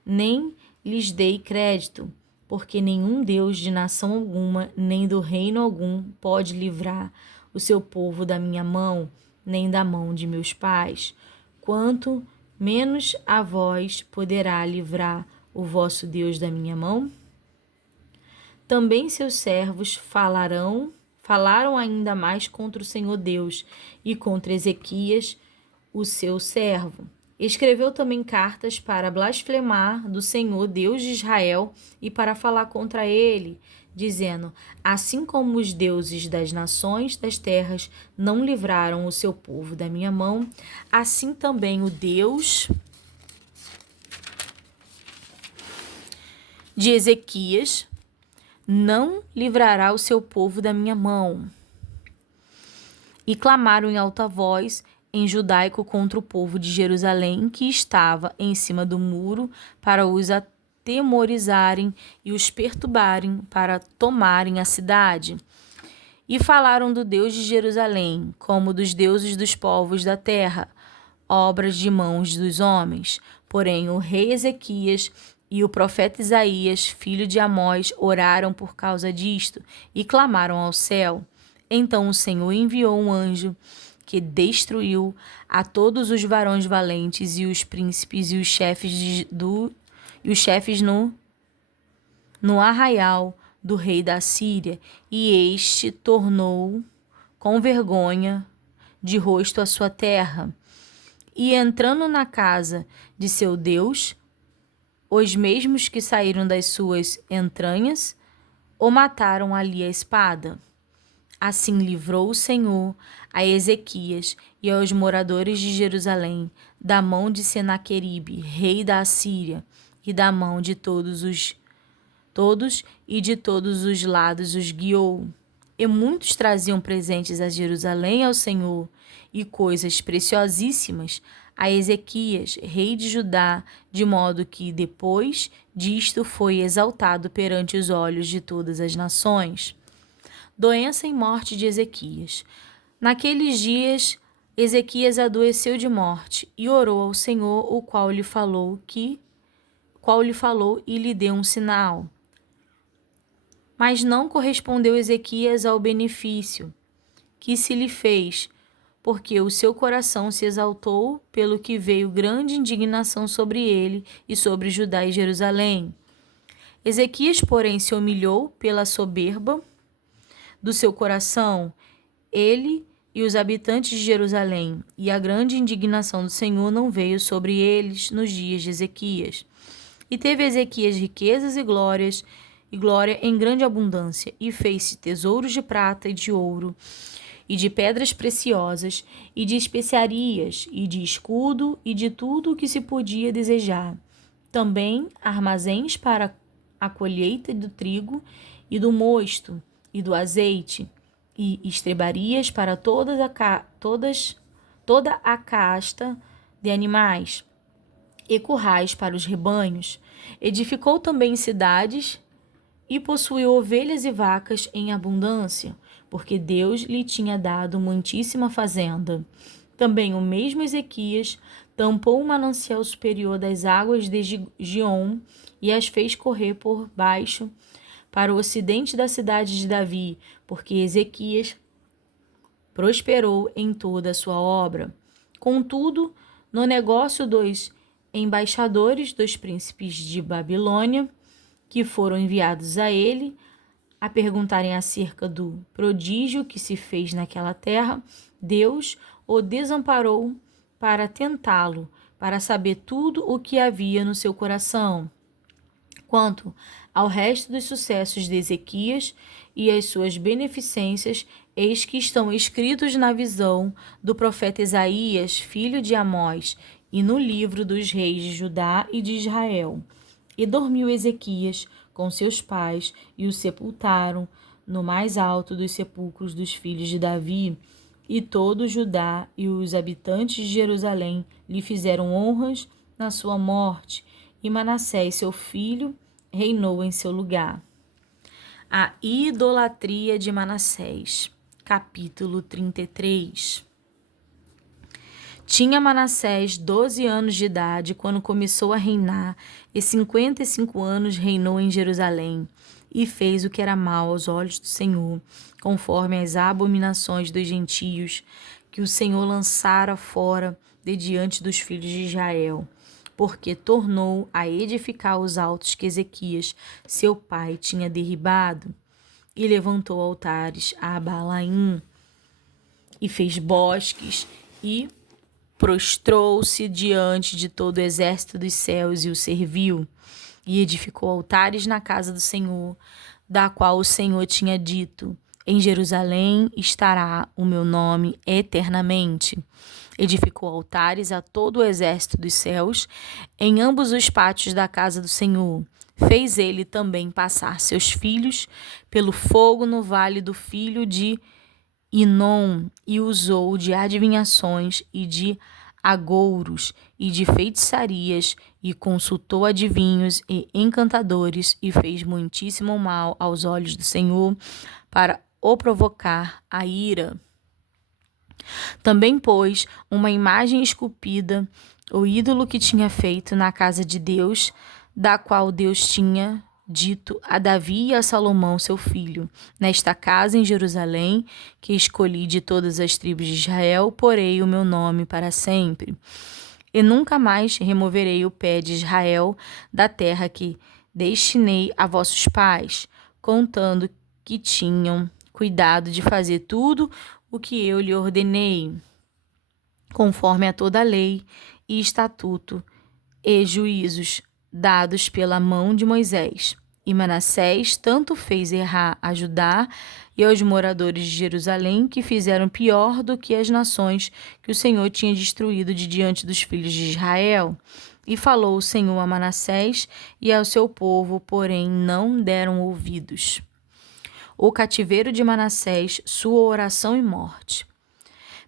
nem lhes dei crédito, porque nenhum Deus de nação alguma, nem do reino algum, pode livrar o seu povo da minha mão, nem da mão de meus pais. Quanto menos a vós poderá livrar o vosso Deus da minha mão? Também seus servos falaram ainda mais contra o Senhor Deus e contra Ezequias, o seu servo. Escreveu também cartas para blasfemar do Senhor, Deus de Israel, e para falar contra ele, dizendo: assim como os deuses das nações das terras não livraram o seu povo da minha mão, assim também o Deus de Ezequias não livrará o seu povo da minha mão. E clamaram em alta voz em judaico contra o povo de Jerusalém, que estava em cima do muro, para os atemorizarem e os perturbarem, para tomarem a cidade. E falaram do Deus de Jerusalém, como dos deuses dos povos da terra, obras de mãos dos homens. Porém, o rei Ezequias e o profeta Isaías, filho de Amós, oraram por causa disto e clamaram ao céu. Então o Senhor enviou um anjo que destruiu a todos os varões valentes e os príncipes e os chefes no arraial do rei da Síria, e este tornou com vergonha de rosto a sua terra. E entrando na casa de seu Deus, os mesmos que saíram das suas entranhas o mataram ali à espada. Assim livrou o Senhor a Ezequias e aos moradores de Jerusalém da mão de Senaqueribe, rei da Assíria, e da mão de todos e de todos os lados os guiou. E muitos traziam presentes a Jerusalém ao Senhor e coisas preciosíssimas a Ezequias, rei de Judá, de modo que depois disto foi exaltado perante os olhos de todas as nações. Doença e morte de Ezequias. Naqueles dias, Ezequias adoeceu de morte e orou ao Senhor, o qual lhe falou e lhe deu um sinal. Mas não correspondeu Ezequias ao benefício que se lhe fez, porque o seu coração se exaltou, pelo que veio grande indignação sobre ele e sobre Judá e Jerusalém. Ezequias, porém, se humilhou pela soberba do seu coração, ele e os habitantes de Jerusalém, e a grande indignação do Senhor não veio sobre eles nos dias de Ezequias. E teve Ezequias riquezas e glória em grande abundância, e fez-se tesouros de prata e de ouro, e de pedras preciosas, e de especiarias, e de escudo, e de tudo o que se podia desejar. Também armazéns para a colheita do trigo e do mosto, e do azeite, e estrebarias para toda a casta de animais, e currais para os rebanhos. Edificou também cidades e possuiu ovelhas e vacas em abundância, porque Deus lhe tinha dado muitíssima fazenda. Também o mesmo Ezequias tampou o manancial superior das águas de Giom e as fez correr por baixo para o ocidente da cidade de Davi, porque Ezequias prosperou em toda a sua obra. Contudo, no negócio dos embaixadores dos príncipes de Babilônia, que foram enviados a ele, a perguntarem acerca do prodígio que se fez naquela terra, Deus o desamparou para tentá-lo, para saber tudo o que havia no seu coração. Quanto ao resto dos sucessos de Ezequias e as suas beneficências, eis que estão escritos na visão do profeta Isaías, filho de Amós, e no livro dos reis de Judá e de Israel. E dormiu Ezequias com seus pais, e o sepultaram no mais alto dos sepulcros dos filhos de Davi. E todo Judá e os habitantes de Jerusalém lhe fizeram honras na sua morte, e Manassés, seu filho, reinou em seu lugar. A idolatria de Manassés, capítulo 33. Tinha Manassés 12 anos de idade quando começou a reinar, e 55 anos reinou em Jerusalém, e fez o que era mal aos olhos do Senhor, conforme as abominações dos gentios, que o Senhor lançara fora de diante dos filhos de Israel, porque tornou a edificar os altos que Ezequias, seu pai, tinha derribado, e levantou altares a Balaim, e fez bosques, e prostrou-se diante de todo o exército dos céus e o serviu, e edificou altares na casa do Senhor, da qual o Senhor tinha dito: em Jerusalém estará o meu nome eternamente. Edificou altares a todo o exército dos céus, em ambos os pátios da casa do Senhor. Fez ele também passar seus filhos pelo fogo no vale do filho de Inom, e usou de adivinhações e de agouros e de feitiçarias, e consultou adivinhos e encantadores, e fez muitíssimo mal aos olhos do Senhor, para o provocar a ira. Também pôs uma imagem esculpida o ídolo que tinha feito na casa de Deus, da qual Deus tinha dito a Davi e a Salomão, seu filho: nesta casa em Jerusalém, que escolhi de todas as tribos de Israel, porei o meu nome para sempre. E nunca mais removerei o pé de Israel da terra que destinei a vossos pais, contando que tinham cuidado de fazer tudo o que eu lhe ordenei, conforme a toda a lei e estatuto e juízos dados pela mão de Moisés. E Manassés tanto fez errar a Judá e aos moradores de Jerusalém, que fizeram pior do que as nações que o Senhor tinha destruído de diante dos filhos de Israel. E falou o Senhor a Manassés e ao seu povo, porém não deram ouvidos. O cativeiro de Manassés, sua oração e morte.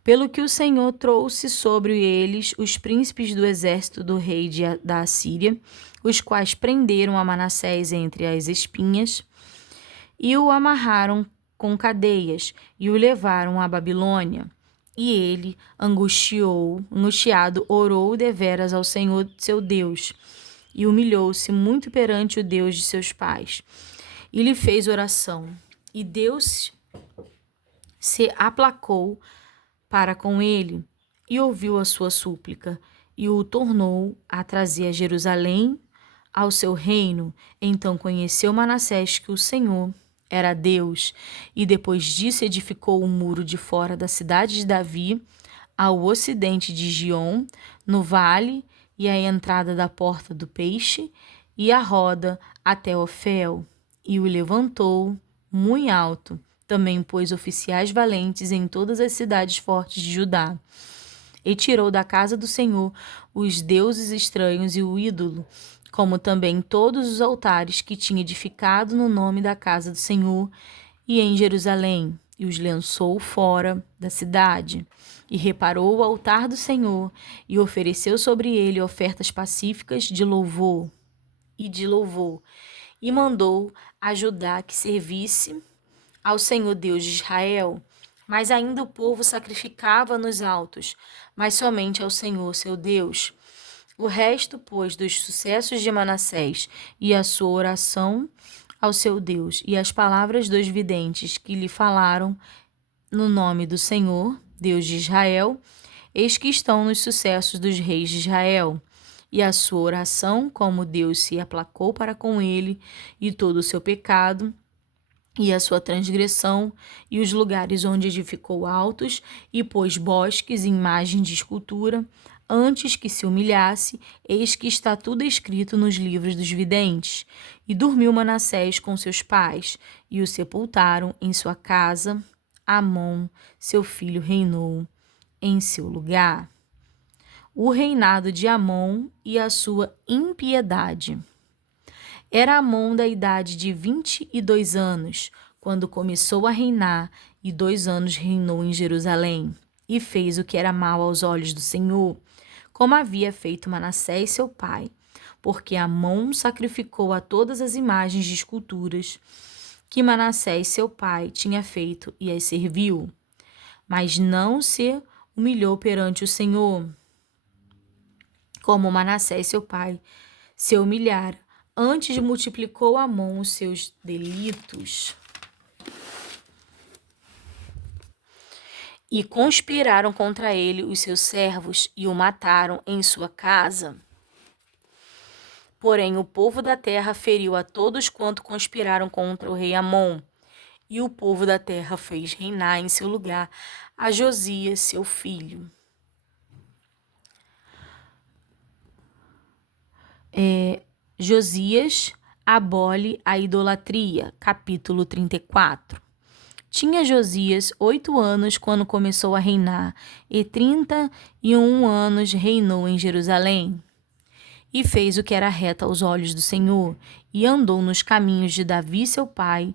Pelo que o Senhor trouxe sobre eles os príncipes do exército do rei da Assíria, os quais prenderam a Manassés entre as espinhas e o amarraram com cadeias e o levaram à Babilônia. E ele, angustiado, orou deveras ao Senhor seu Deus e humilhou-se muito perante o Deus de seus pais. E lhe fez oração, e Deus se aplacou para com ele, e ouviu a sua súplica, e o tornou a trazer a Jerusalém ao seu reino. Então conheceu Manassés que o Senhor era Deus, e depois disso edificou o muro de fora da cidade de Davi, ao ocidente de Giom, no vale, e a entrada da porta do peixe, e a roda até Ofel, e o levantou muito alto. Também pôs oficiais valentes em todas as cidades fortes de Judá. E tirou da casa do Senhor os deuses estranhos e o ídolo, como também todos os altares que tinha edificado no nome da casa do Senhor e em Jerusalém, e os lançou fora da cidade. E reparou o altar do Senhor, e ofereceu sobre ele ofertas pacíficas de louvor, e mandou a Judá que servisse ao Senhor Deus de Israel. Mas ainda o povo sacrificava nos altos, mas somente ao Senhor seu Deus. O resto, pois, dos sucessos de Manassés e a sua oração ao seu Deus, e as palavras dos videntes que lhe falaram no nome do Senhor, Deus de Israel, eis que estão nos sucessos dos reis de Israel. E a sua oração, como Deus se aplacou para com ele, e todo o seu pecado, e a sua transgressão, e os lugares onde edificou altos, e pôs bosques em imagem de escultura, antes que se humilhasse, eis que está tudo escrito nos livros dos videntes. E dormiu Manassés com seus pais, e o sepultaram em sua casa. Amon, seu filho, reinou em seu lugar. O reinado de Amon e a sua impiedade. Era Amon da idade de 22 anos, quando começou a reinar, e 2 anos reinou em Jerusalém. E fez o que era mal aos olhos do Senhor, como havia feito Manassés seu pai, porque Amon sacrificou a todas as imagens de esculturas que Manassés seu pai tinha feito e as serviu, mas não se humilhou perante o Senhor, como Manassés seu pai se humilhara. Antes multiplicou Amon os seus delitos. E conspiraram contra ele os seus servos e o mataram em sua casa. Porém, o povo da terra feriu a todos quanto conspiraram contra o rei Amon. E o povo da terra fez reinar em seu lugar a Josias, seu filho. Josias abole a idolatria, capítulo 34. Tinha Josias 8 anos quando começou a reinar, e 31 anos reinou em Jerusalém. E fez o que era reto aos olhos do Senhor, e andou nos caminhos de Davi seu pai,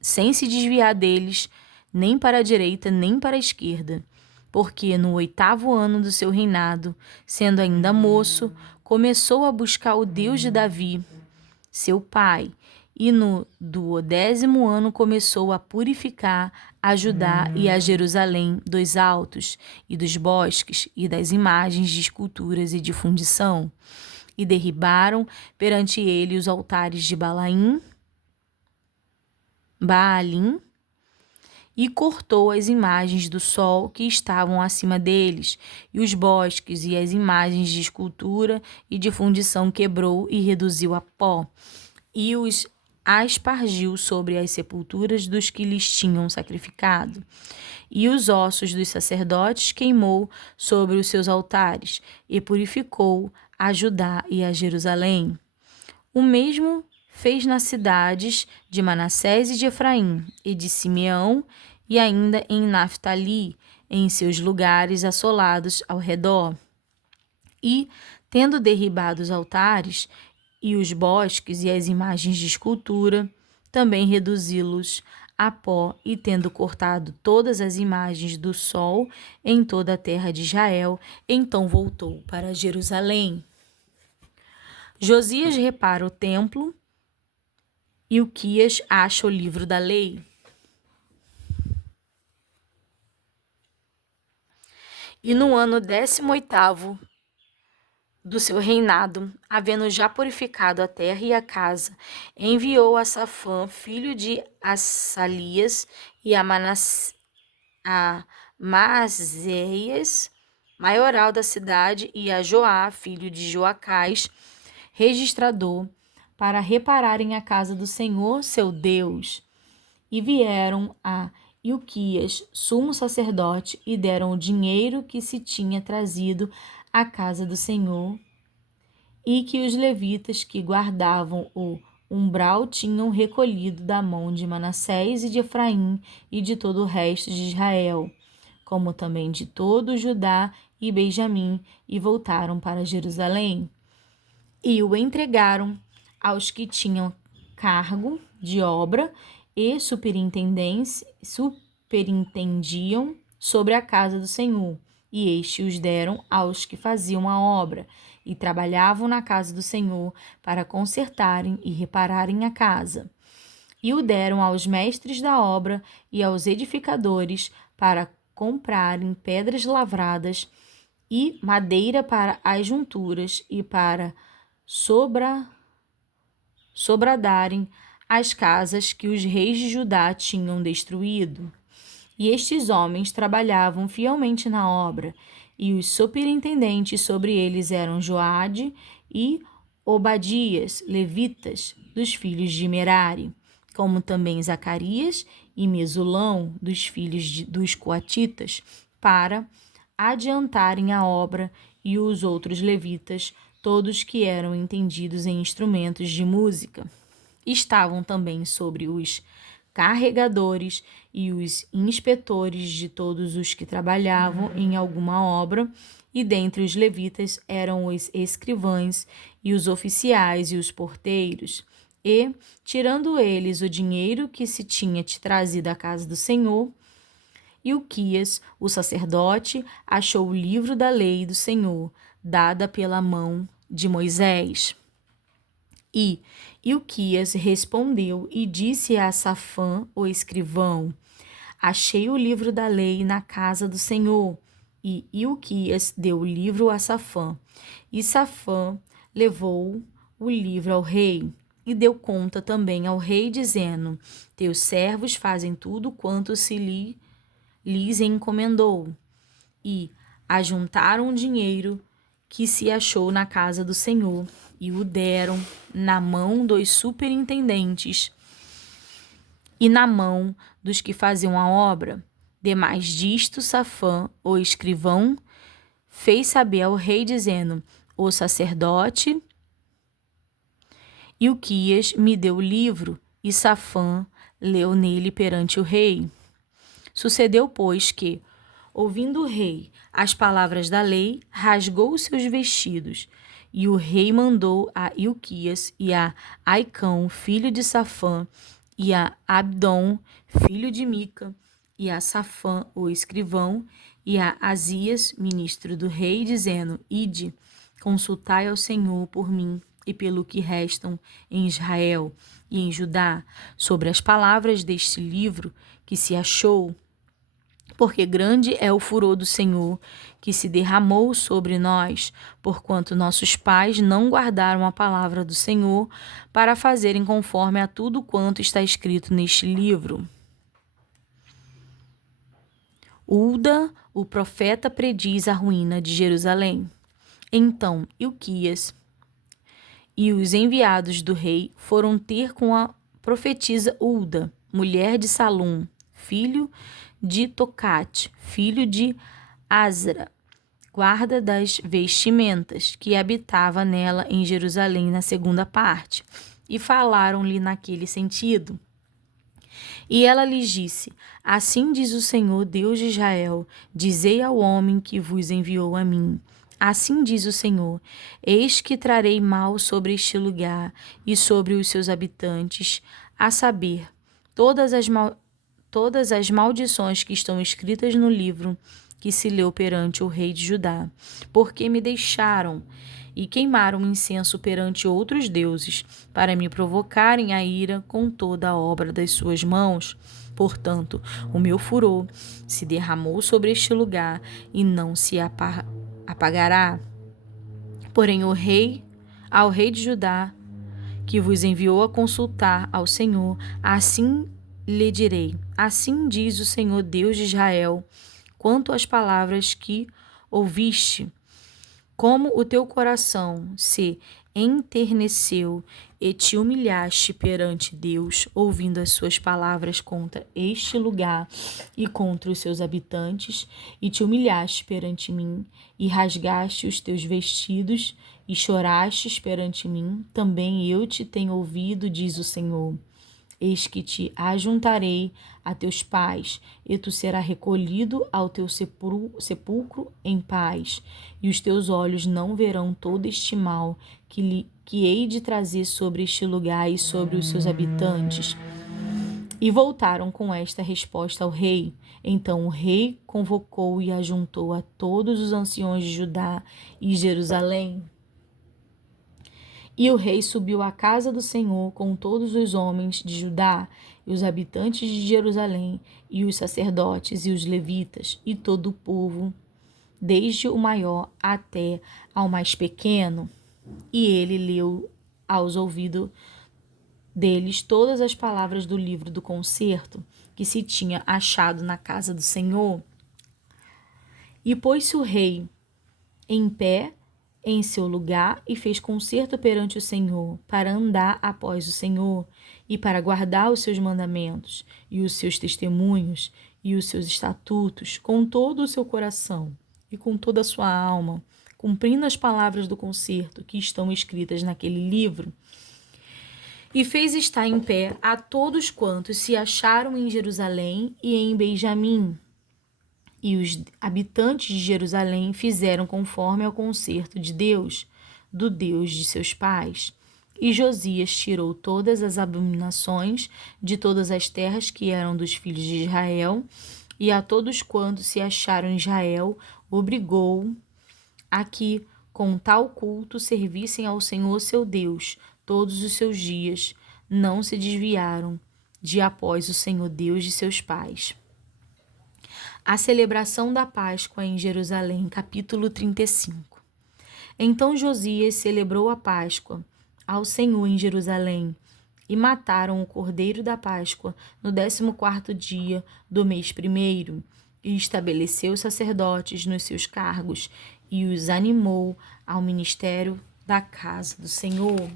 sem se desviar deles, nem para a direita, nem para a esquerda. Porque no 8º ano do seu reinado, sendo ainda moço, começou a buscar o Deus de Davi, seu pai, E no 12º ano começou a purificar a Judá e a Jerusalém dos altos e dos bosques e das imagens de esculturas e de fundição. E derribaram perante ele os altares de Baalim, e cortou as imagens do sol que estavam acima deles, e os bosques e as imagens de escultura e de fundição quebrou e reduziu a pó, e os aspargiu sobre as sepulturas dos que lhes tinham sacrificado. E os ossos dos sacerdotes queimou sobre os seus altares, e purificou a Judá e a Jerusalém. O mesmo fez nas cidades de Manassés e de Efraim, e de Simeão, e ainda em Naftali, em seus lugares assolados ao redor. E, tendo derribado os altares, e os bosques e as imagens de escultura, também reduzi-los a pó, e tendo cortado todas as imagens do sol em toda a terra de Israel, então voltou para Jerusalém. Josias repara o templo, e Hilquias acha o livro da lei. E no ano 18º do seu reinado, havendo já purificado a terra e a casa, enviou a Safã, filho de Assalias, e a Maazéias, maioral da cidade, e a Joá, filho de Joacás, registrador, para repararem a casa do Senhor, seu Deus. E vieram a Hilquias, sumo sacerdote, e deram o dinheiro que se tinha trazido à casa do Senhor, e que os levitas que guardavam o umbral tinham recolhido da mão de Manassés e de Efraim e de todo o resto de Israel, como também de todo Judá e Benjamim, e voltaram para Jerusalém. E o entregaram aos que tinham cargo de obra e superintendiam sobre a casa do Senhor, e estes os deram aos que faziam a obra, e trabalhavam na casa do Senhor para consertarem e repararem a casa. E o deram aos mestres da obra e aos edificadores para comprarem pedras lavradas e madeira para as junturas e para sobradarem as casas que os reis de Judá tinham destruído. E estes homens trabalhavam fielmente na obra, e os superintendentes sobre eles eram Joade e Obadias, levitas, dos filhos de Merari, como também Zacarias e Mesulão, dos filhos dos coatitas, para adiantarem a obra, e os outros levitas, todos que eram entendidos em instrumentos de música. Estavam também sobre os carregadores e os inspetores de todos os que trabalhavam em alguma obra, e dentre os levitas eram os escrivães e os oficiais e os porteiros. E, tirando eles o dinheiro que se tinha trazido à casa do Senhor, Hilquias, o sacerdote, achou o livro da lei do Senhor, dada pela mão de Moisés. E Hilquias respondeu e disse a Safã, o escrivão: achei o livro da lei na casa do Senhor. E Hilquias deu o livro a Safã. E Safã levou o livro ao rei, e deu conta também ao rei, dizendo: teus servos fazem tudo quanto se lhes encomendou. E ajuntaram o dinheiro que se achou na casa do Senhor, e o deram na mão dos superintendentes e na mão dos que faziam a obra. Demais disto, Safã, o escrivão, fez saber ao rei, dizendo: o sacerdote Hilquias me deu o livro, e Safã leu nele perante o rei. Sucedeu, pois, que, ouvindo o rei as palavras da lei, rasgou os seus vestidos, e o rei mandou a Hilquias e a Aicão, filho de Safã, e a Abdom, filho de Mica, e a Safã, o escrivão, e a Azias, ministro do rei, dizendo: ide, consultai ao Senhor por mim e pelo que restam em Israel, e em Judá, sobre as palavras deste livro que se achou, porque grande é o furor do Senhor que se derramou sobre nós, porquanto nossos pais não guardaram a palavra do Senhor para fazerem conforme a tudo quanto está escrito neste livro. Hulda, o profeta, prediz a ruína de Jerusalém. Então Ilquias e os enviados do rei foram ter com a profetisa Hulda, mulher de Salum, filho de Tocate, filho de Azra, guarda das vestimentas, que habitava nela em Jerusalém na segunda parte, e falaram-lhe naquele sentido. E ela lhes disse: Assim diz o Senhor, Deus de Israel, dizei ao homem que vos enviou a mim. Assim diz o Senhor: Eis que trarei mal sobre este lugar e sobre os seus habitantes, a saber, todas as maldições que estão escritas no livro que se leu perante o rei de Judá, porque me deixaram e queimaram incenso perante outros deuses, para me provocarem a ira com toda a obra das suas mãos. Portanto, o meu furor se derramou sobre este lugar e não se apagará. Porém, ao rei de Judá, que vos enviou a consultar ao Senhor, assim lhe direi: Assim diz o Senhor Deus de Israel, quanto às palavras que ouviste, como o teu coração se enterneceu e te humilhaste perante Deus, ouvindo as suas palavras contra este lugar e contra os seus habitantes, e te humilhaste perante mim, e rasgaste os teus vestidos, e chorastes perante mim, também eu te tenho ouvido, diz o Senhor. Eis que te ajuntarei a teus pais, e tu serás recolhido ao teu sepulcro em paz, e os teus olhos não verão todo este mal que hei de trazer sobre este lugar e sobre os seus habitantes. E voltaram com esta resposta ao rei. Então o rei convocou e ajuntou a todos os anciões de Judá e Jerusalém. E o rei subiu à casa do Senhor com todos os homens de Judá e os habitantes de Jerusalém, e os sacerdotes e os levitas, e todo o povo, desde o maior até ao mais pequeno. E ele leu aos ouvidos deles todas as palavras do livro do concerto que se tinha achado na casa do Senhor. E pôs-se o rei em pé em seu lugar e fez concerto perante o Senhor, para andar após o Senhor e para guardar os seus mandamentos e os seus testemunhos e os seus estatutos com todo o seu coração e com toda a sua alma, cumprindo as palavras do concerto que estão escritas naquele livro. E fez estar em pé a todos quantos se acharam em Jerusalém e em Benjamim. E os habitantes de Jerusalém fizeram conforme ao concerto de Deus, do Deus de seus pais. E Josias tirou todas as abominações de todas as terras que eram dos filhos de Israel, e a todos quantos se acharam em Israel, obrigou a que, com tal culto, servissem ao Senhor seu Deus todos os seus dias, não se desviaram de após o Senhor Deus de seus pais. A celebração da Páscoa em Jerusalém, capítulo 35. Então Josias celebrou a Páscoa ao Senhor em Jerusalém, e mataram o cordeiro da Páscoa no 14º dia do mês primeiro, e estabeleceu os sacerdotes nos seus cargos, e os animou ao ministério da casa do Senhor.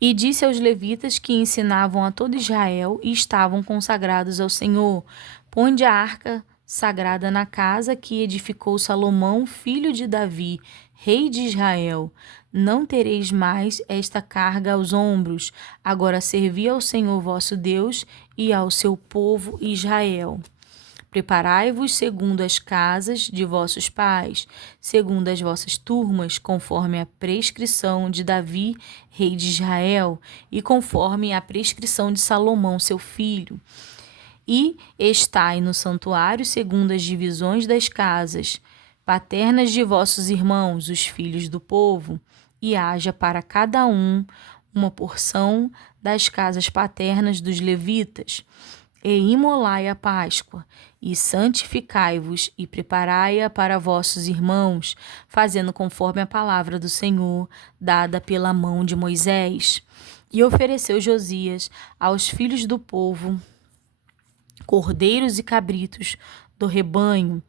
E disse aos levitas que ensinavam a todo Israel e estavam consagrados ao Senhor: Ponde a arca sagrada na casa que edificou Salomão, filho de Davi, rei de Israel. Não tereis mais esta carga aos ombros. Agora servi ao Senhor vosso Deus e ao seu povo Israel. Preparai-vos segundo as casas de vossos pais, segundo as vossas turmas, conforme a prescrição de Davi, rei de Israel, e conforme a prescrição de Salomão, seu filho. E estai no santuário segundo as divisões das casas, paternas de vossos irmãos, os filhos do povo, e haja para cada um uma porção das casas paternas dos levitas, e imolai a Páscoa, e santificai-vos, e preparai-a para vossos irmãos, fazendo conforme a palavra do Senhor, dada pela mão de Moisés. E ofereceu Josias aos filhos do povo cordeiros e cabritos do rebanho,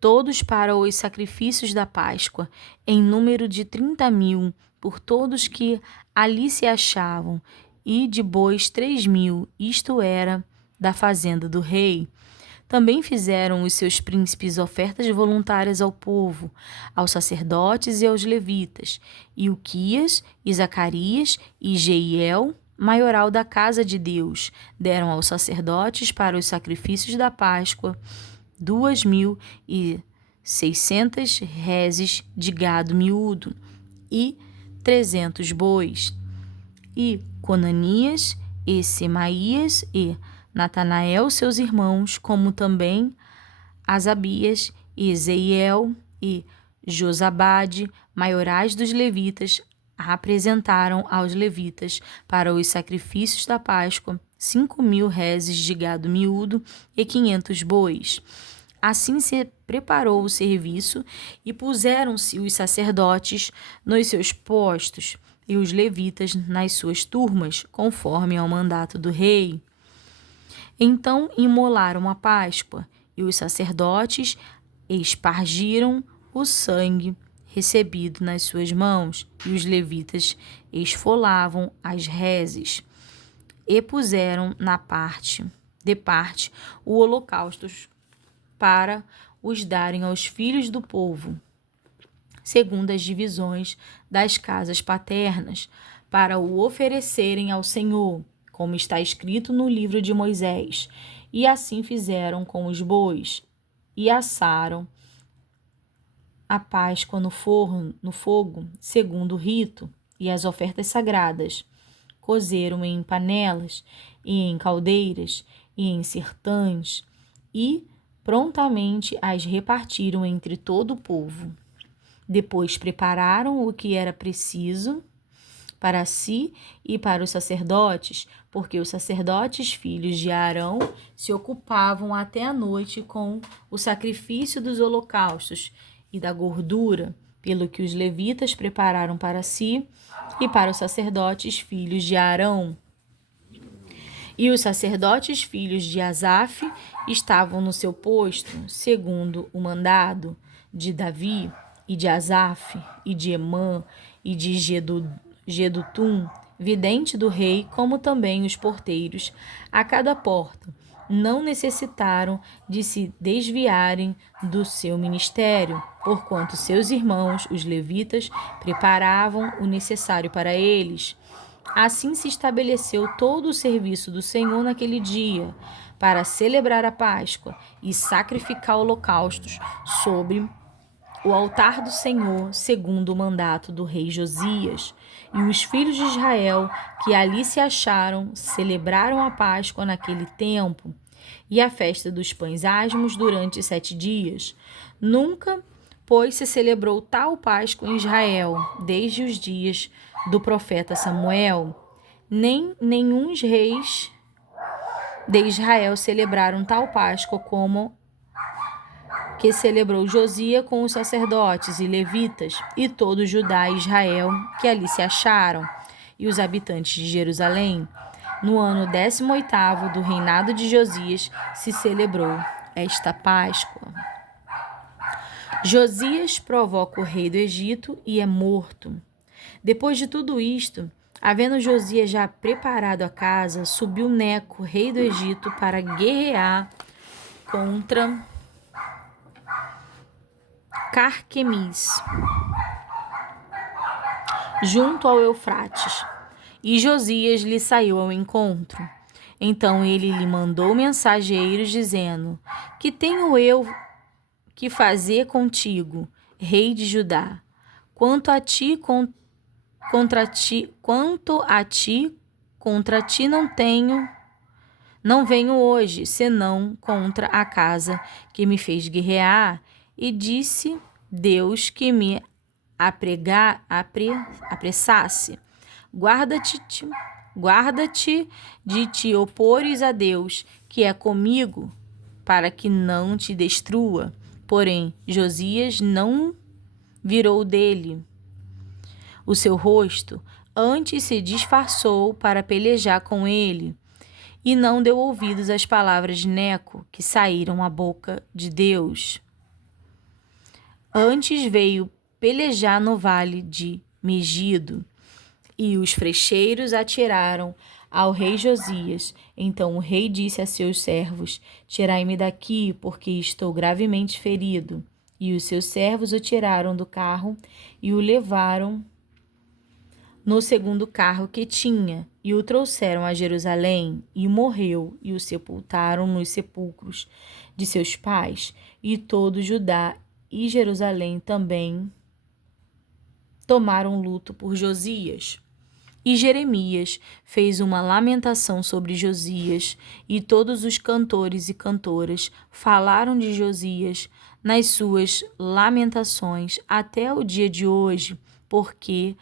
todos para os sacrifícios da Páscoa, em número de 30.000, por todos que ali se achavam, e de bois 3.000, isto era, da fazenda do rei. Também fizeram os seus príncipes ofertas voluntárias ao povo, aos sacerdotes e aos levitas, e Uquias, e Zacarias, e Jeiel, maioral da casa de Deus, deram aos sacerdotes para os sacrifícios da Páscoa 2.600 reses de gado miúdo e 300 bois. E Conanias e Semaías e Natanael, seus irmãos, como também Asabias e Zeiel e Josabade, maiorais dos levitas, apresentaram aos levitas para os sacrifícios da Páscoa 5.000 reses de gado miúdo e 500 bois. Assim se preparou o serviço e puseram-se os sacerdotes nos seus postos e os levitas nas suas turmas, conforme ao mandato do rei. Então imolaram a Páscoa, e os sacerdotes espargiram o sangue recebido nas suas mãos, e os levitas esfolavam as reses, e puseram de parte o holocausto para os darem aos filhos do povo, segundo as divisões das casas paternas, para o oferecerem ao Senhor, como está escrito no livro de Moisés. E assim fizeram com os bois, e assaram a Páscoa no fogo, segundo o rito, e as ofertas sagradas. Cozeram em panelas, e em caldeiras, e em sertães, e prontamente as repartiram entre todo o povo. Depois prepararam o que era preciso para si e para os sacerdotes, porque os sacerdotes, filhos de Arão, se ocupavam até a noite com o sacrifício dos holocaustos e da gordura, pelo que os levitas prepararam para si e para os sacerdotes, filhos de Arão. E os sacerdotes, filhos de Asaf, estavam no seu posto, segundo o mandado de Davi, e de Asaf, e de Emã, e de Gedutum, vidente do rei, como também os porteiros, a cada porta. Não necessitaram de se desviarem do seu ministério, porquanto seus irmãos, os levitas, preparavam o necessário para eles. Assim se estabeleceu todo o serviço do Senhor naquele dia, para celebrar a Páscoa e sacrificar holocaustos sobre o altar do Senhor, segundo o mandato do rei Josias. E os filhos de Israel, que ali se acharam, celebraram a Páscoa naquele tempo, e a festa dos pães asmos durante 7 dias. Nunca, pois, se celebrou tal Páscoa em Israel, desde os dias do profeta Samuel. Nem nenhum reis de Israel celebraram tal Páscoa como que celebrou Josias com os sacerdotes e levitas, e todo Judá e Israel que ali se acharam, e os habitantes de Jerusalém. No ano 18º do reinado de Josias se celebrou esta Páscoa. Josias provoca o rei do Egito e é morto. Depois de tudo isto, havendo Josias já preparado a casa, subiu Neco, rei do Egito, para guerrear contra Carquemis, junto ao Eufrates, e Josias lhe saiu ao encontro. Então ele lhe mandou mensageiros, dizendo: Que tenho eu que fazer contigo, rei de Judá? Quanto a ti, contra ti não venho hoje, senão contra a casa que me fez guerrear. E disse Deus que me apressasse. Guarda-te de te opores a Deus, que é comigo, para que não te destrua. Porém, Josias não virou dele o seu rosto, antes se disfarçou para pelejar com ele, e não deu ouvidos às palavras de Neco, que saíram à boca de Deus. Antes veio pelejar no vale de Megido, e os frecheiros atiraram ao rei Josias. Então o rei disse a seus servos: Tirai-me daqui, porque estou gravemente ferido. E os seus servos o tiraram do carro e o levaram no segundo carro que tinha, e o trouxeram a Jerusalém, e morreu, e o sepultaram nos sepulcros de seus pais, e todo Judá e Jerusalém também tomaram luto por Josias. E Jeremias fez uma lamentação sobre Josias, e todos os cantores e cantoras falaram de Josias nas suas lamentações até o dia de hoje, porque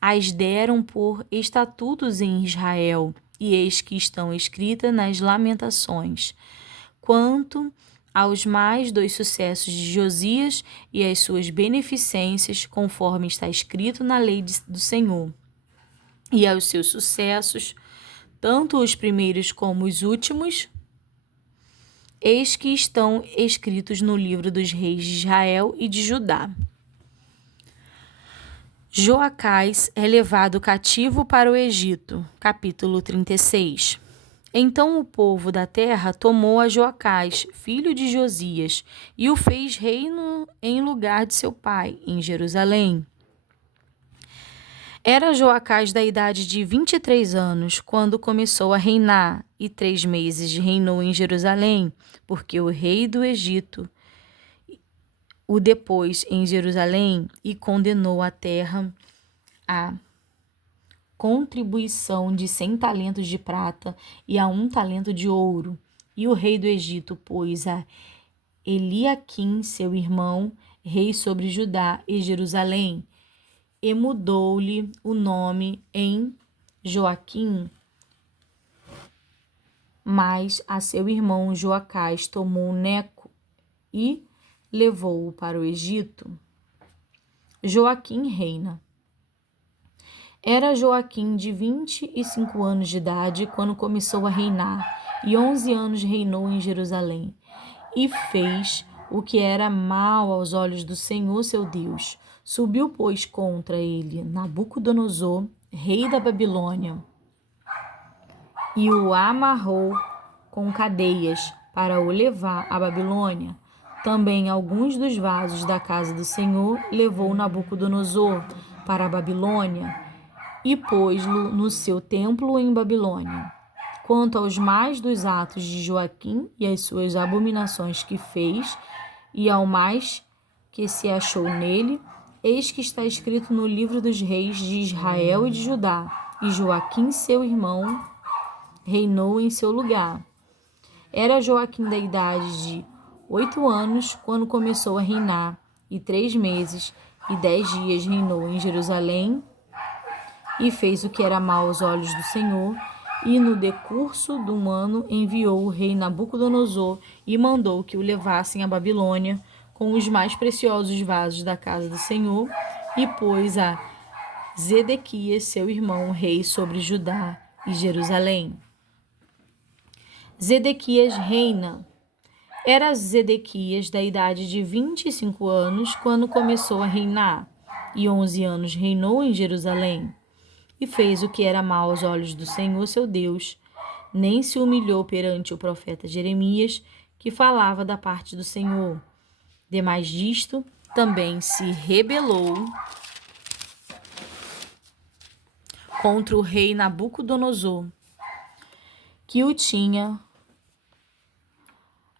as deram por estatutos em Israel, e eis que estão escritas nas lamentações. Quanto aos mais dos sucessos de Josias e as suas beneficências, conforme está escrito na lei do Senhor, e aos seus sucessos, tanto os primeiros como os últimos, eis que estão escritos no livro dos reis de Israel e de Judá. Joacás é levado cativo para o Egito. Capítulo 36. Então o povo da terra tomou a Joacás, filho de Josias, e o fez reino em lugar de seu pai, em Jerusalém. Era Joacás da idade de 23 anos, quando começou a reinar, e 3 meses reinou em Jerusalém, porque o rei do Egito o depôs em Jerusalém e condenou a terra a contribuição de 100 talentos de prata e a 1 talento de ouro. E o rei do Egito pôs a Eliaquim, seu irmão, rei sobre Judá e Jerusalém, e mudou-lhe o nome em Joaquim. Mas a seu irmão Joacás tomou Neco e levou-o para o Egito. Joaquim reina. Era Joaquim de 25 anos de idade quando começou a reinar, e 11 anos reinou em Jerusalém. E fez o que era mal aos olhos do Senhor seu Deus. Subiu, pois, contra ele Nabucodonosor, rei da Babilônia, e o amarrou com cadeias para o levar à Babilônia. Também alguns dos vasos da casa do Senhor levou Nabucodonosor para a Babilônia e pôs-lo no seu templo em Babilônia. Quanto aos mais dos atos de Joaquim e as suas abominações que fez, e ao mais que se achou nele, eis que está escrito no livro dos reis de Israel e de Judá, e Joaquim, seu irmão, reinou em seu lugar. Era Joaquim da idade de 8 anos quando começou a reinar, e 3 meses e 10 dias reinou em Jerusalém, e fez o que era mal aos olhos do Senhor. E no decurso de um ano enviou o rei Nabucodonosor e mandou que o levassem à Babilônia com os mais preciosos vasos da casa do Senhor, e pôs a Zedequias, seu irmão, rei sobre Judá e Jerusalém. Zedequias reina. Era Zedequias da idade de 25 anos quando começou a reinar, e 11 anos reinou em Jerusalém. E fez o que era mal aos olhos do Senhor seu Deus, nem se humilhou perante o profeta Jeremias, que falava da parte do Senhor. Demais disto, também se rebelou contra o rei Nabucodonosor, que o tinha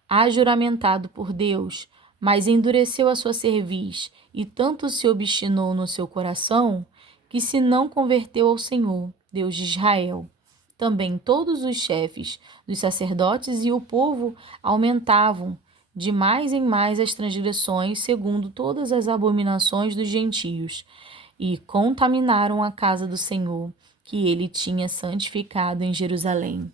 ajuramentado por Deus, mas endureceu a sua cerviz, e tanto se obstinou no seu coração, que se não converteu ao Senhor, Deus de Israel. Também todos os chefes dos sacerdotes e o povo aumentavam de mais em mais as transgressões, segundo todas as abominações dos gentios, e contaminaram a casa do Senhor, que ele tinha santificado em Jerusalém.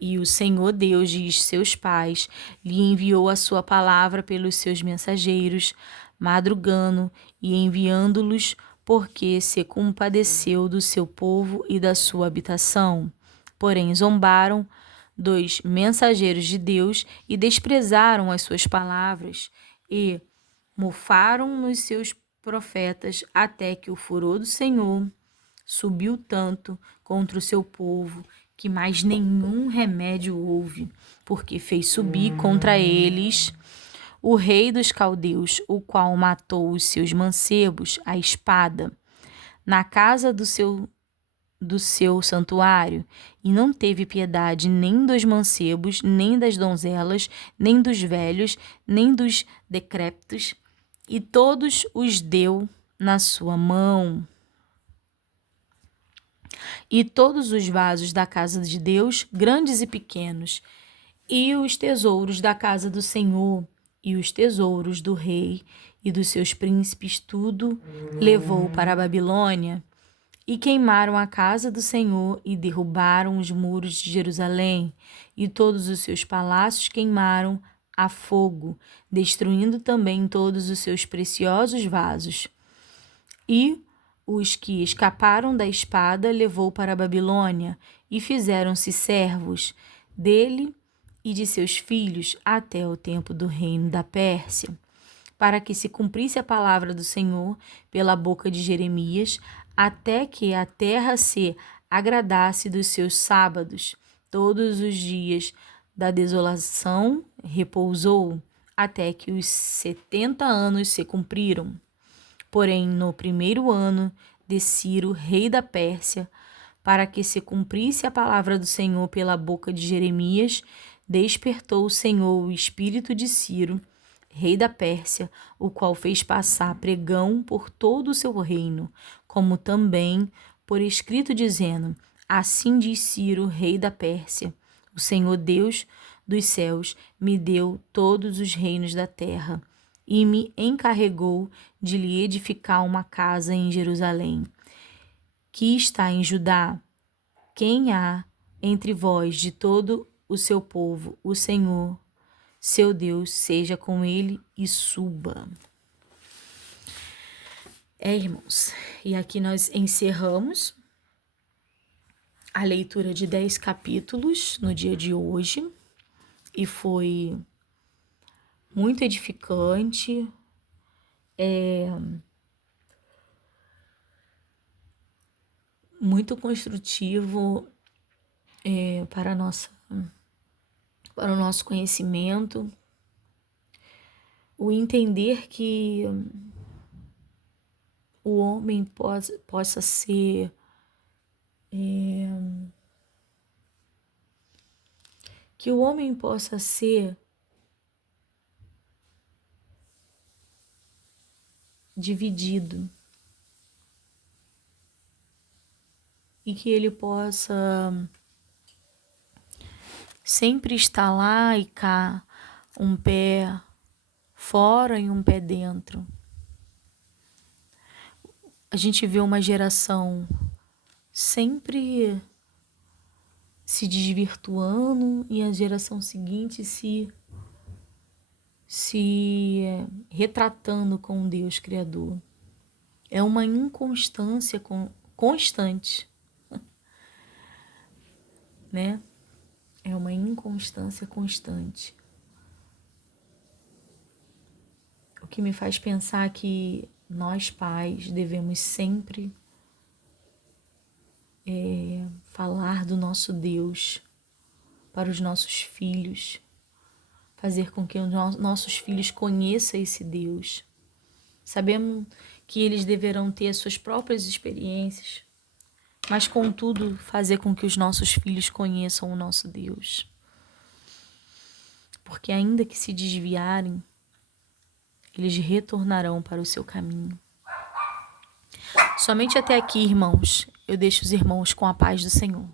E o Senhor Deus de seus pais lhe enviou a sua palavra pelos seus mensageiros, madrugando e enviando-los, porque se compadeceu do seu povo e da sua habitação. Porém, zombaram dos mensageiros de Deus e desprezaram as suas palavras e mofaram nos seus profetas, até que o furor do Senhor subiu tanto contra o seu povo que mais nenhum remédio houve, porque fez subir contra eles o rei dos caldeus, o qual matou os seus mancebos à espada na casa do seu santuário, e não teve piedade nem dos mancebos, nem das donzelas, nem dos velhos, nem dos decrépitos, e todos os deu na sua mão. E todos os vasos da casa de Deus, grandes e pequenos, e os tesouros da casa do Senhor, e os tesouros do rei e dos seus príncipes, tudo levou para a Babilônia. E queimaram a casa do Senhor e derrubaram os muros de Jerusalém, e todos os seus palácios queimaram a fogo, destruindo também todos os seus preciosos vasos. E os que escaparam da espada levou para a Babilônia, e fizeram-se servos dele e de seus filhos até o tempo do reino da Pérsia, para que se cumprisse a palavra do Senhor pela boca de Jeremias, até que a terra se agradasse dos seus sábados. Todos os dias da desolação repousou, até que os 70 anos se cumpriram. Porém, no primeiro ano de Ciro, rei da Pérsia, para que se cumprisse a palavra do Senhor pela boca de Jeremias, despertou o Senhor o espírito de Ciro, rei da Pérsia, o qual fez passar pregão por todo o seu reino, como também por escrito, dizendo: assim diz Ciro, rei da Pérsia: o Senhor Deus dos céus me deu todos os reinos da terra, e me encarregou de lhe edificar uma casa em Jerusalém, que está em Judá. Quem há entre vós de todo o seu povo, o Senhor, seu Deus, seja com ele e suba. Irmãos, e aqui nós encerramos a leitura de 10 capítulos no dia de hoje, e foi muito edificante, muito construtivo para o nosso conhecimento, o entender que o homem possa ser dividido, e que ele possa sempre estar lá e cá, um pé fora e um pé dentro. A gente vê uma geração sempre se desvirtuando e a geração seguinte se retratando com Deus Criador. É uma inconstância constante, né? É uma inconstância constante. O que me faz pensar que nós pais devemos sempre falar do nosso Deus para os nossos filhos, fazer com que os nossos filhos conheçam esse Deus. Sabemos que eles deverão ter as suas próprias experiências, mas, contudo, fazer com que os nossos filhos conheçam o nosso Deus. Porque ainda que se desviarem, eles retornarão para o seu caminho. Somente até aqui, irmãos, eu deixo os irmãos com a paz do Senhor.